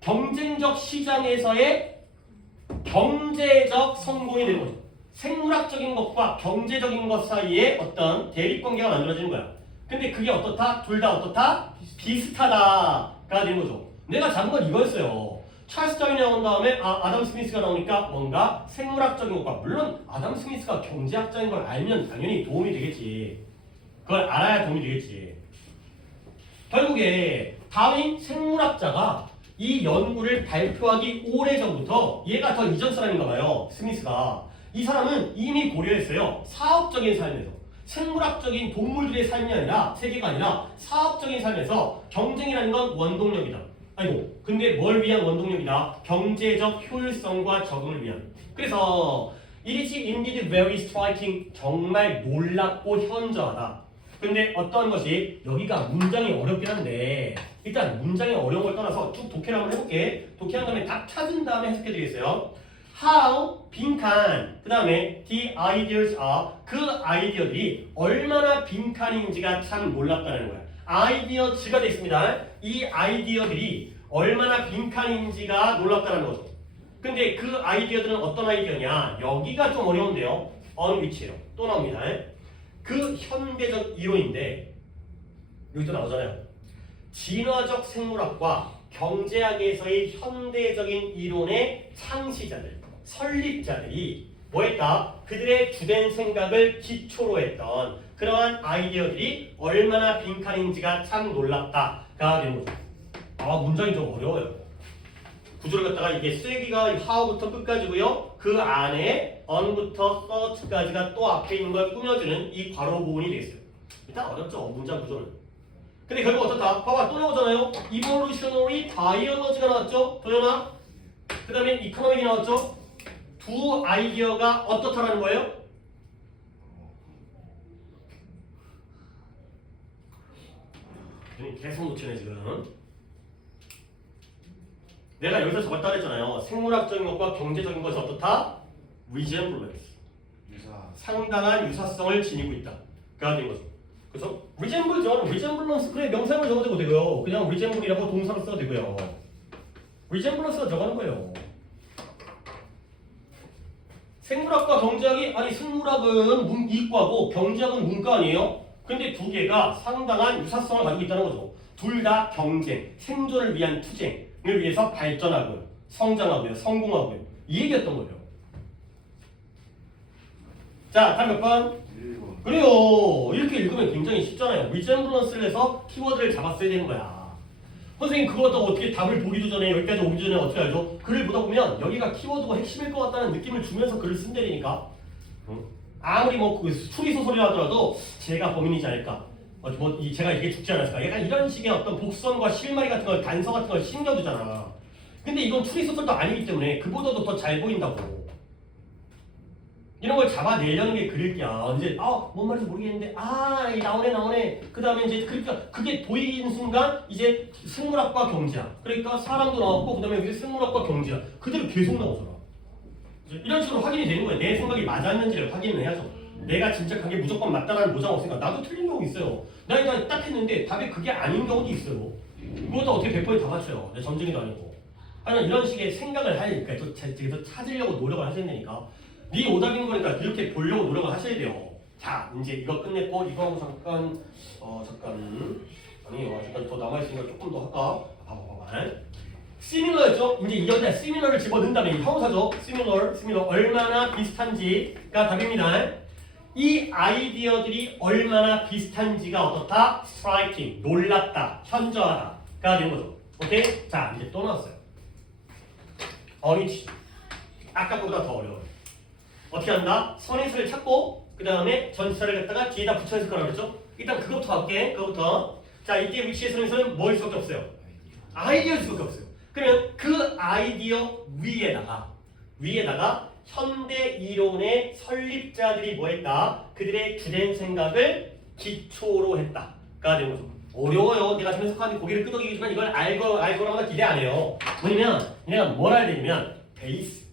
경쟁적 시장에서의 경제적 성공이 되는 거죠. 생물학적인 것과 경제적인 것 사이에 어떤 대립관계가 만들어지는 거야. 근데 그게 어떻다? 둘 다 어떻다? 비슷하다가 되는 거죠. 내가 잡은 건 이거였어요. 찰스 다윈이 나온 다음에 아담 스미스가 나오니까 뭔가 생물학적인 것과 물론 아담 스미스가 경제학자인 걸 알면 당연히 도움이 되겠지. 그걸 알아야 도움이 되겠지. 결국에 다윈 생물학자가 이 연구를 발표하기 오래전부터 얘가 더 이전 사람인가 봐요. 스미스가. 이 사람은 이미 고려했어요. 사업적인 삶에서. 생물학적인 동물들의 삶이 아니라 세계가 아니라 사업적인 삶에서 경쟁이라는 건 원동력이다. 아이고, 근데 뭘 위한 원동력이다? 경제적 효율성과 적응을 위한. 그래서 it is indeed very striking. 정말 놀랍고 현저하다. 근데 어떤 것이 여기가 문장이 어렵긴 한데 일단 문장이 어려운 걸 떠나서 쭉 독해를 한번 해볼게. 독해한 다음에 답 찾은 다음에 해석해드리겠어요. How 빈칸 그 다음에 the ideas are 그 아이디어들이 얼마나 빈칸인지가 참 놀랍다는 거야. 아이디어즈가 되어 있습니다. 이 아이디어들이 얼마나 빈칸인지가 놀랍다는 거죠. 근데 그 아이디어들은 어떤 아이디어냐? 여기가 좀 어려운데요. 어느 위치예요? 또 나옵니다. 그 현대적 이론인데 여기도 나오잖아요. 진화적 생물학과 경제학에서의 현대적인 이론의 창시자들, 설립자들이 뭐했다? 그들의 주된 생각을 기초로 했던 그러한 아이디어들이 얼마나 빈칸인지가 참 놀랍다가 되는 거죠. 문장이 좀 어려워요. 구조를 갖다가 이게 쐐기가 how부터 끝까지고요. 그 안에 on부터 thought까지가 또 앞에 있는 걸 꾸며주는 이 괄호 부분이 되겠어요. 일단 어렵죠, 문장 구조는. 근데 결국 어떻다? 봐봐, 또 나오잖아요. evolutionary biology가 나왔죠, 도연아. 그 다음에 economic이 나왔죠. 두 아이디어가 어떻다라는 거예요? 계속 놓치네 지금. 내가 여기서 적었다 그랬잖아요. 생물학적인 것과 경제적인 것이 어떻다? resemblance. 상당한 유사성을 지니고 있다. 가 된 거죠. 그래서 resemble죠. resemblance 그래 명사형을 적어도 되고요. 그냥 resemble이라고 동사로 써도 되고요. resemblance가 적어는 거예요. 생물학과 경제학이 아니 생물학은 이과고 경제학은 문과 아니에요? 근데 두 개가 상당한 유사성을 가지고 있다는 거죠. 둘 다 경쟁, 생존을 위한 투쟁을 위해서 발전하고요. 성장하고요. 성공하고요. 이 얘기였던 거예요. 자, 다음 몇 번? 1번. 그래요. 이렇게 읽으면 굉장히 쉽잖아요. resemblance를 해서 키워드를 잡았어야 되는 거야. 선생님 그거 갖다가 어떻게 답을 보기도 전에 여기까지 오기 전에 어떻게 알죠? 글을 보다 보면 여기가 키워드가 핵심일 것 같다는 느낌을 주면서 글을 쓴다니까. 아무리 뭐 추리소설이라 하더라도 제가 범인이지 않을까. 제가 이게 죽지 않았을까. 약간 이런 식의 어떤 복선과 실마리 같은 걸 단서 같은 걸 심겨두잖아. 근데 이건 추리소설도 아니기 때문에 그보다도 더 잘 보인다고. 이런 걸 잡아내려는 게 그릴게야. 이제 뭔 말인지 모르겠는데 나오네. 그 다음에 이제 그러니까 그게 보이는 순간 이제 생물학과 경제야. 그러니까 사람도 나왔고 그 다음에 여기 생물학과 경제야. 그대로 계속 나오잖아. 이제 이런 식으로 확인이 되는 거야. 내 생각이 맞았는지를 확인을 해야죠. 내가 짐작한 게 무조건 맞다라는 보장 없으니까 나도 틀린 경우 있어요. 나 이거 딱 했는데 답이 그게 아닌 경우도 있어요. 그것도 어떻게 100% 다 맞춰요. 내 점쟁이도 아니고. 하여간 이런 식의 생각을 하니까 또 찾으려고 노력을 하셔야 되니까 네 오답인 거니까 이렇게 보려고 노력을 하셔야 돼요. 자, 이제 이거 끝냈고 이거 하고 잠깐 잠깐 더 남아있으니까 조금 더 할까? 봐봐. 시밀러였죠? 이제 이거다 시밀러를 집어넣은 다음에 이 형사죠. 시밀러 얼마나 비슷한지가 답입니다. 이 아이디어들이 얼마나 비슷한지가 어떻다? 스트라이킹, 놀랍다, 현저하다가 되는 거죠. 오케이? 자, 이제 또 나왔어요. 어휘치. 아까 보다 더 어려워요. 어떻게 한다? 선행사를 찾고 그 다음에 전치사를 갖다가 뒤에다 붙여있을 거라고 그랬죠? 일단 그것부터 할게. 그것부터. 자, 이때 위치의 선행사는 뭐일 수밖에 없어요? 아이디어일 수밖에 없어요. 그러면 그 아이디어 위에다가 현대 이론의 설립자들이 뭐 했다? 그들의 주된 생각을 기초로 했다가 되는 거죠. 어려워요. 내가 지금 해석하는 고개를 끄덕이지만 이걸 알거라고 기대 안 해요. 뭐냐면 니네가 뭘 알아야 되냐면 베이스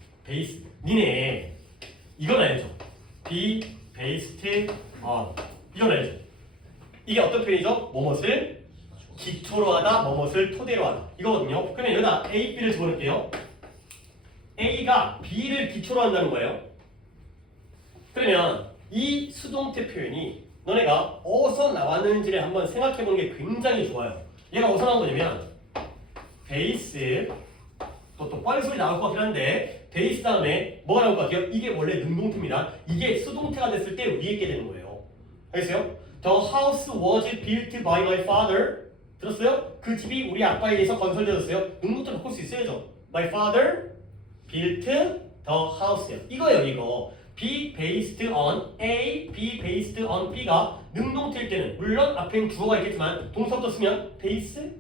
니네 이건 알죠. be based on 이건 알죠. 이게 어떤 표현이죠? 뭐뭇을 기초로 하다, 뭐뭇을 토대로 하다 이거거든요. 그러면 여기다 A, B를 집어넣을게요. A가 B를 기초로 한다는 거예요. 그러면 이 수동태 표현이 너네가 어디서 나왔는지를 한번 생각해보는 게 굉장히 좋아요. 얘가 어디서 나온 거냐면 베이스 또 뻘소리 나올 것 같긴 한데 베이스 다음에 뭐가 나올 것 같아요? 이게 원래 능동태입니다. 이게 수동태가 됐을 때 위에 있게 되는 거예요. 알겠어요? The house was built by my father. 들었어요? 그 집이 우리 아빠에 의해서 건설되었어요. 능동태 바꿀 수 있어야죠. My father built the house. 이거예요, 이거. be based on A, be based on B가 능동태일 때는 물론 앞엔 주어가 있겠지만 동사부터 쓰면 base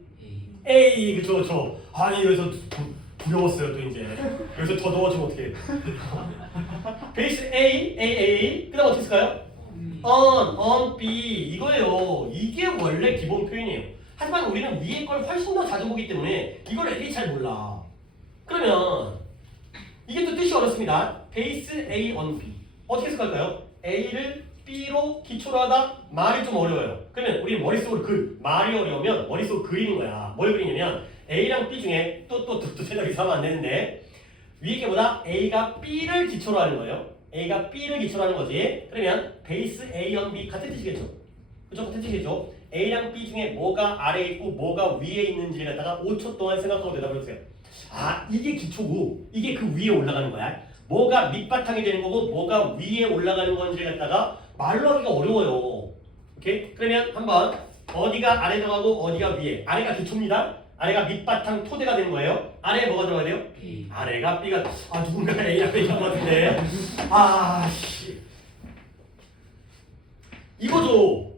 A, 그쵸. 아니 여기서 두려웠어요 또 이제. 여기서 더 더워지면 어떡해. base A, 그 다음 어떻게 쓸까요? on B 이거예요. 이게 원래 기본 표현이에요. 하지만 우리는 위에 걸 훨씬 더 자주 보기 때문에 이걸 애들이 잘 몰라. 그러면 이게 또 뜻이 어렵습니다. base A on B 어떻게 해석할까요? A를 B로 기초로 하다 말이 좀 어려워요. 그러면 우리 머릿속으로 말이 어려우면 머릿속으로 그리는 거야. 뭘 그리냐면 A랑 B 중에 또 생각이 이상하면 안 되는데 위에 게보다 A가 B를 기초로 하는 거예요. A가 B를 기초로 하는 거지. 그러면 base A on B 같은 뜻이겠죠? 그죠? 같은 뜻이겠죠? A랑 B 중에 뭐가 아래에 있고 뭐가 위에 있는지를 갖다가 5초 동안 생각하고 대답을 해주세요. 이게 기초고 이게 그 위에 올라가는 거야. 뭐가 밑바탕이 되는 거고 뭐가 위에 올라가는 건지를 갖다가 말로 하기가 어려워요. 오케이? 그러면 한번 어디가 아래 들어가고 어디가 위에. 아래가 기초입니다. 아래가 밑바탕 토대가 되는 거예요. 아래에 뭐가 들어가야 돼요? B. 아래가 B가 누군가 A랑 얘기한 것 같은데 씨 이거죠.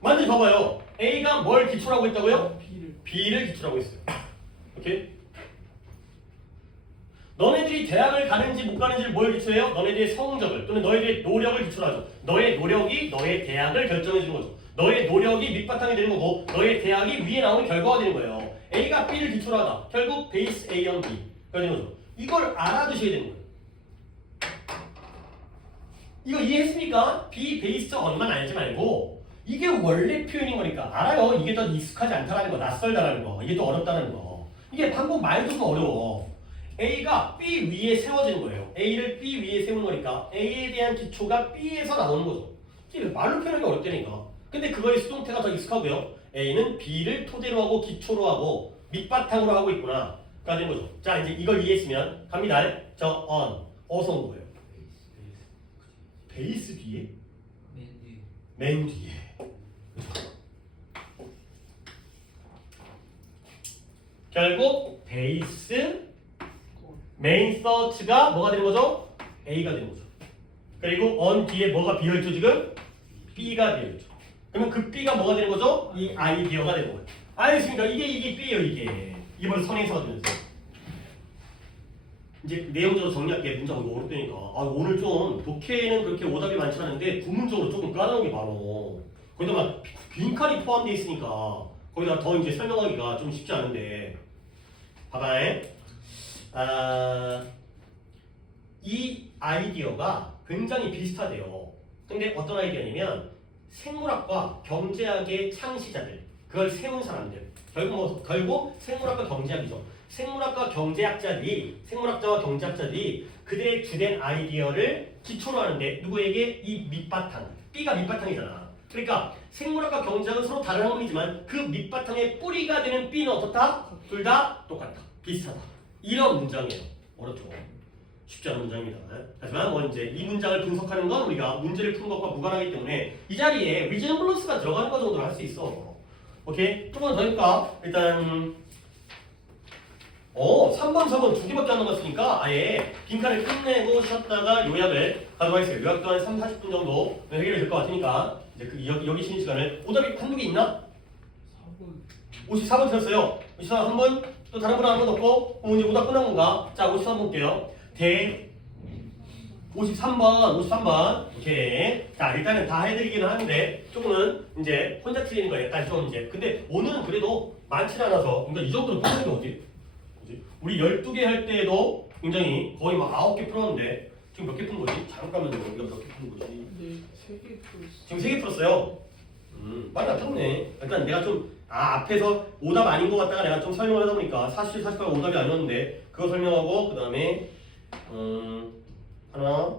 완전히 봐봐요. A가 뭘 기초라고 했다고요? B를 기초라고 했어요. 오케이? 너네들이 대학을 가는지 못 가는지를 뭘 기초해요? 너네들의 성적을 또는 너희들의 노력을 기초로 하죠. 너의 노력이 너의 대학을 결정해 주는 거죠. 너의 노력이 밑바탕이 되는 거고 너의 대학이 위에 나오는 결과가 되는 거예요. A가 B를 기초로 하다. 결국 베이스 A on B가 되는 거죠. 이걸 알아두셔야 되는 거예요. 이거 이해했습니까? B based on만 알지 말고 이게 원래 표현인 거니까 알아요. 이게 더 익숙하지 않다라는 거, 낯설다라는 거, 이게 더 어렵다는 거. 이게 방금 말도 좀 어려워. A가 B 위에 세워지는 거예요. A를 B 위에 세우는 거니까 A에 대한 기초가 B에서 나오는 거죠. 이게 말로 표현하기 어렵다니까. 근데 그거의 수동태가 더 익숙하고요. A는 B를 토대로 하고 기초로 하고 밑바탕으로 하고 있구나. 가 되는 거죠. 자, 이제 이걸 이해했으면 갑니다. 저 on 어디서 온 거예요? 베이스 뒤에? 맨 뒤에. 결국 베이스 메인 서치가 뭐가 되는 거죠? A가 되는 거죠. 그리고 on 뒤에 뭐가 비어있죠 지금? B가 비어있죠. 그러면 그 B가 뭐가 되는 거죠? 이 아이디어가 되는 거예요. 알겠습니까? 이게 B예요 이게. 이번에 선행사가 되면서. 이제 내용적으로 정리할게. 문장 이거 어렵다니까. 오늘 좀 독해는 그렇게 오답이 많지 않은데 구문적으로 조금 까다로운 게 많어. 거기다 막 빈칸이 포함되어 있으니까 거기다 더 이제 설명하기가 좀 쉽지 않은데. 봐봐. 이 아이디어가 굉장히 비슷하대요. 근데 어떤 아이디어냐면 생물학과 경제학의 창시자들, 그걸 세운 사람들, 결국 생물학과 경제학이죠. 생물학과 경제학자들이, 생물학자와 경제학자들이 그들의 주된 아이디어를 기초로 하는데 누구에게? 이 밑바탕, B가 밑바탕이잖아. 그러니까 생물학과 경제학은 서로 다른 학문이지만 그 밑바탕의 뿌리가 되는 B는 어떻다? 둘 다 똑같다, 비슷하다. 이런 문장이에요. 어렵죠? 쉽지 않은 문장입니다. 하지만 뭐 이제 이 문장을 분석하는 건 우리가 문제를 푸는 것과 무관하기 때문에 이 자리에 리즈너블러스가 들어가는 것 정도는 할 수 있어. 오케이? 조금 더 해볼까? 일단 3번, 4번 두 개밖에 안 남았으니까 아예 빈칸을 끝내고 쉬었다가 요약을 가도록 하겠습니다. 요약도 한 3, 40분 정도 해결이 될 것 같으니까 이제 여기 쉬는 시간을 오답이 한두 개 있나? 54번 틀렸어요. 54번 한 분, 또 다른 분 한 번 없고 이제 오답 끝난 건가? 자, 53번 볼게요. 53번. 오케이. 자, 일단은 다 해드리기는 하는데 조금은 이제 혼자 틀리는 거 약간 좀 이제. 근데 오늘은 그래도 많지 않아서, 그러니까 이 정도로 풀는 게 어디? 우리 12개 할 때도 굉장히 거의 막 9개 풀었는데 지금 몇 개 푼 거지? 잠깐만요. 우리가 몇 개 푼 거지? 네, 3개 풀었어. 지금 3개 풀었어요. 많이 안 풀었네. 일단 내가 좀 앞에서 오답 아닌 것 같다가 내가 좀 설명을 하다 보니까 47, 48 오답이 아니었는데 그거 설명하고 그 다음에 하나,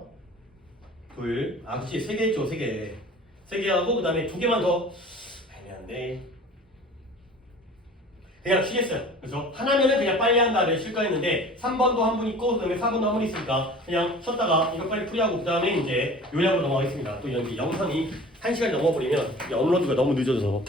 둘, 그치 3개 했죠. 3개 하고 그 다음에 2개만 더 애매한데 그냥 쉬겠어요. 그래서 하나면은 그냥 빨리 한다를 쉴까 했는데 3번도 한 분 있고 그 다음에 4번도 한 분 있으니까 그냥 쉬었다가 이거 빨리 풀이하고 그 다음에 이제 요약으로 넘어가겠습니다. 또 여기 영상이 1시간이 넘어버리면 업로드가 너무 늦어져서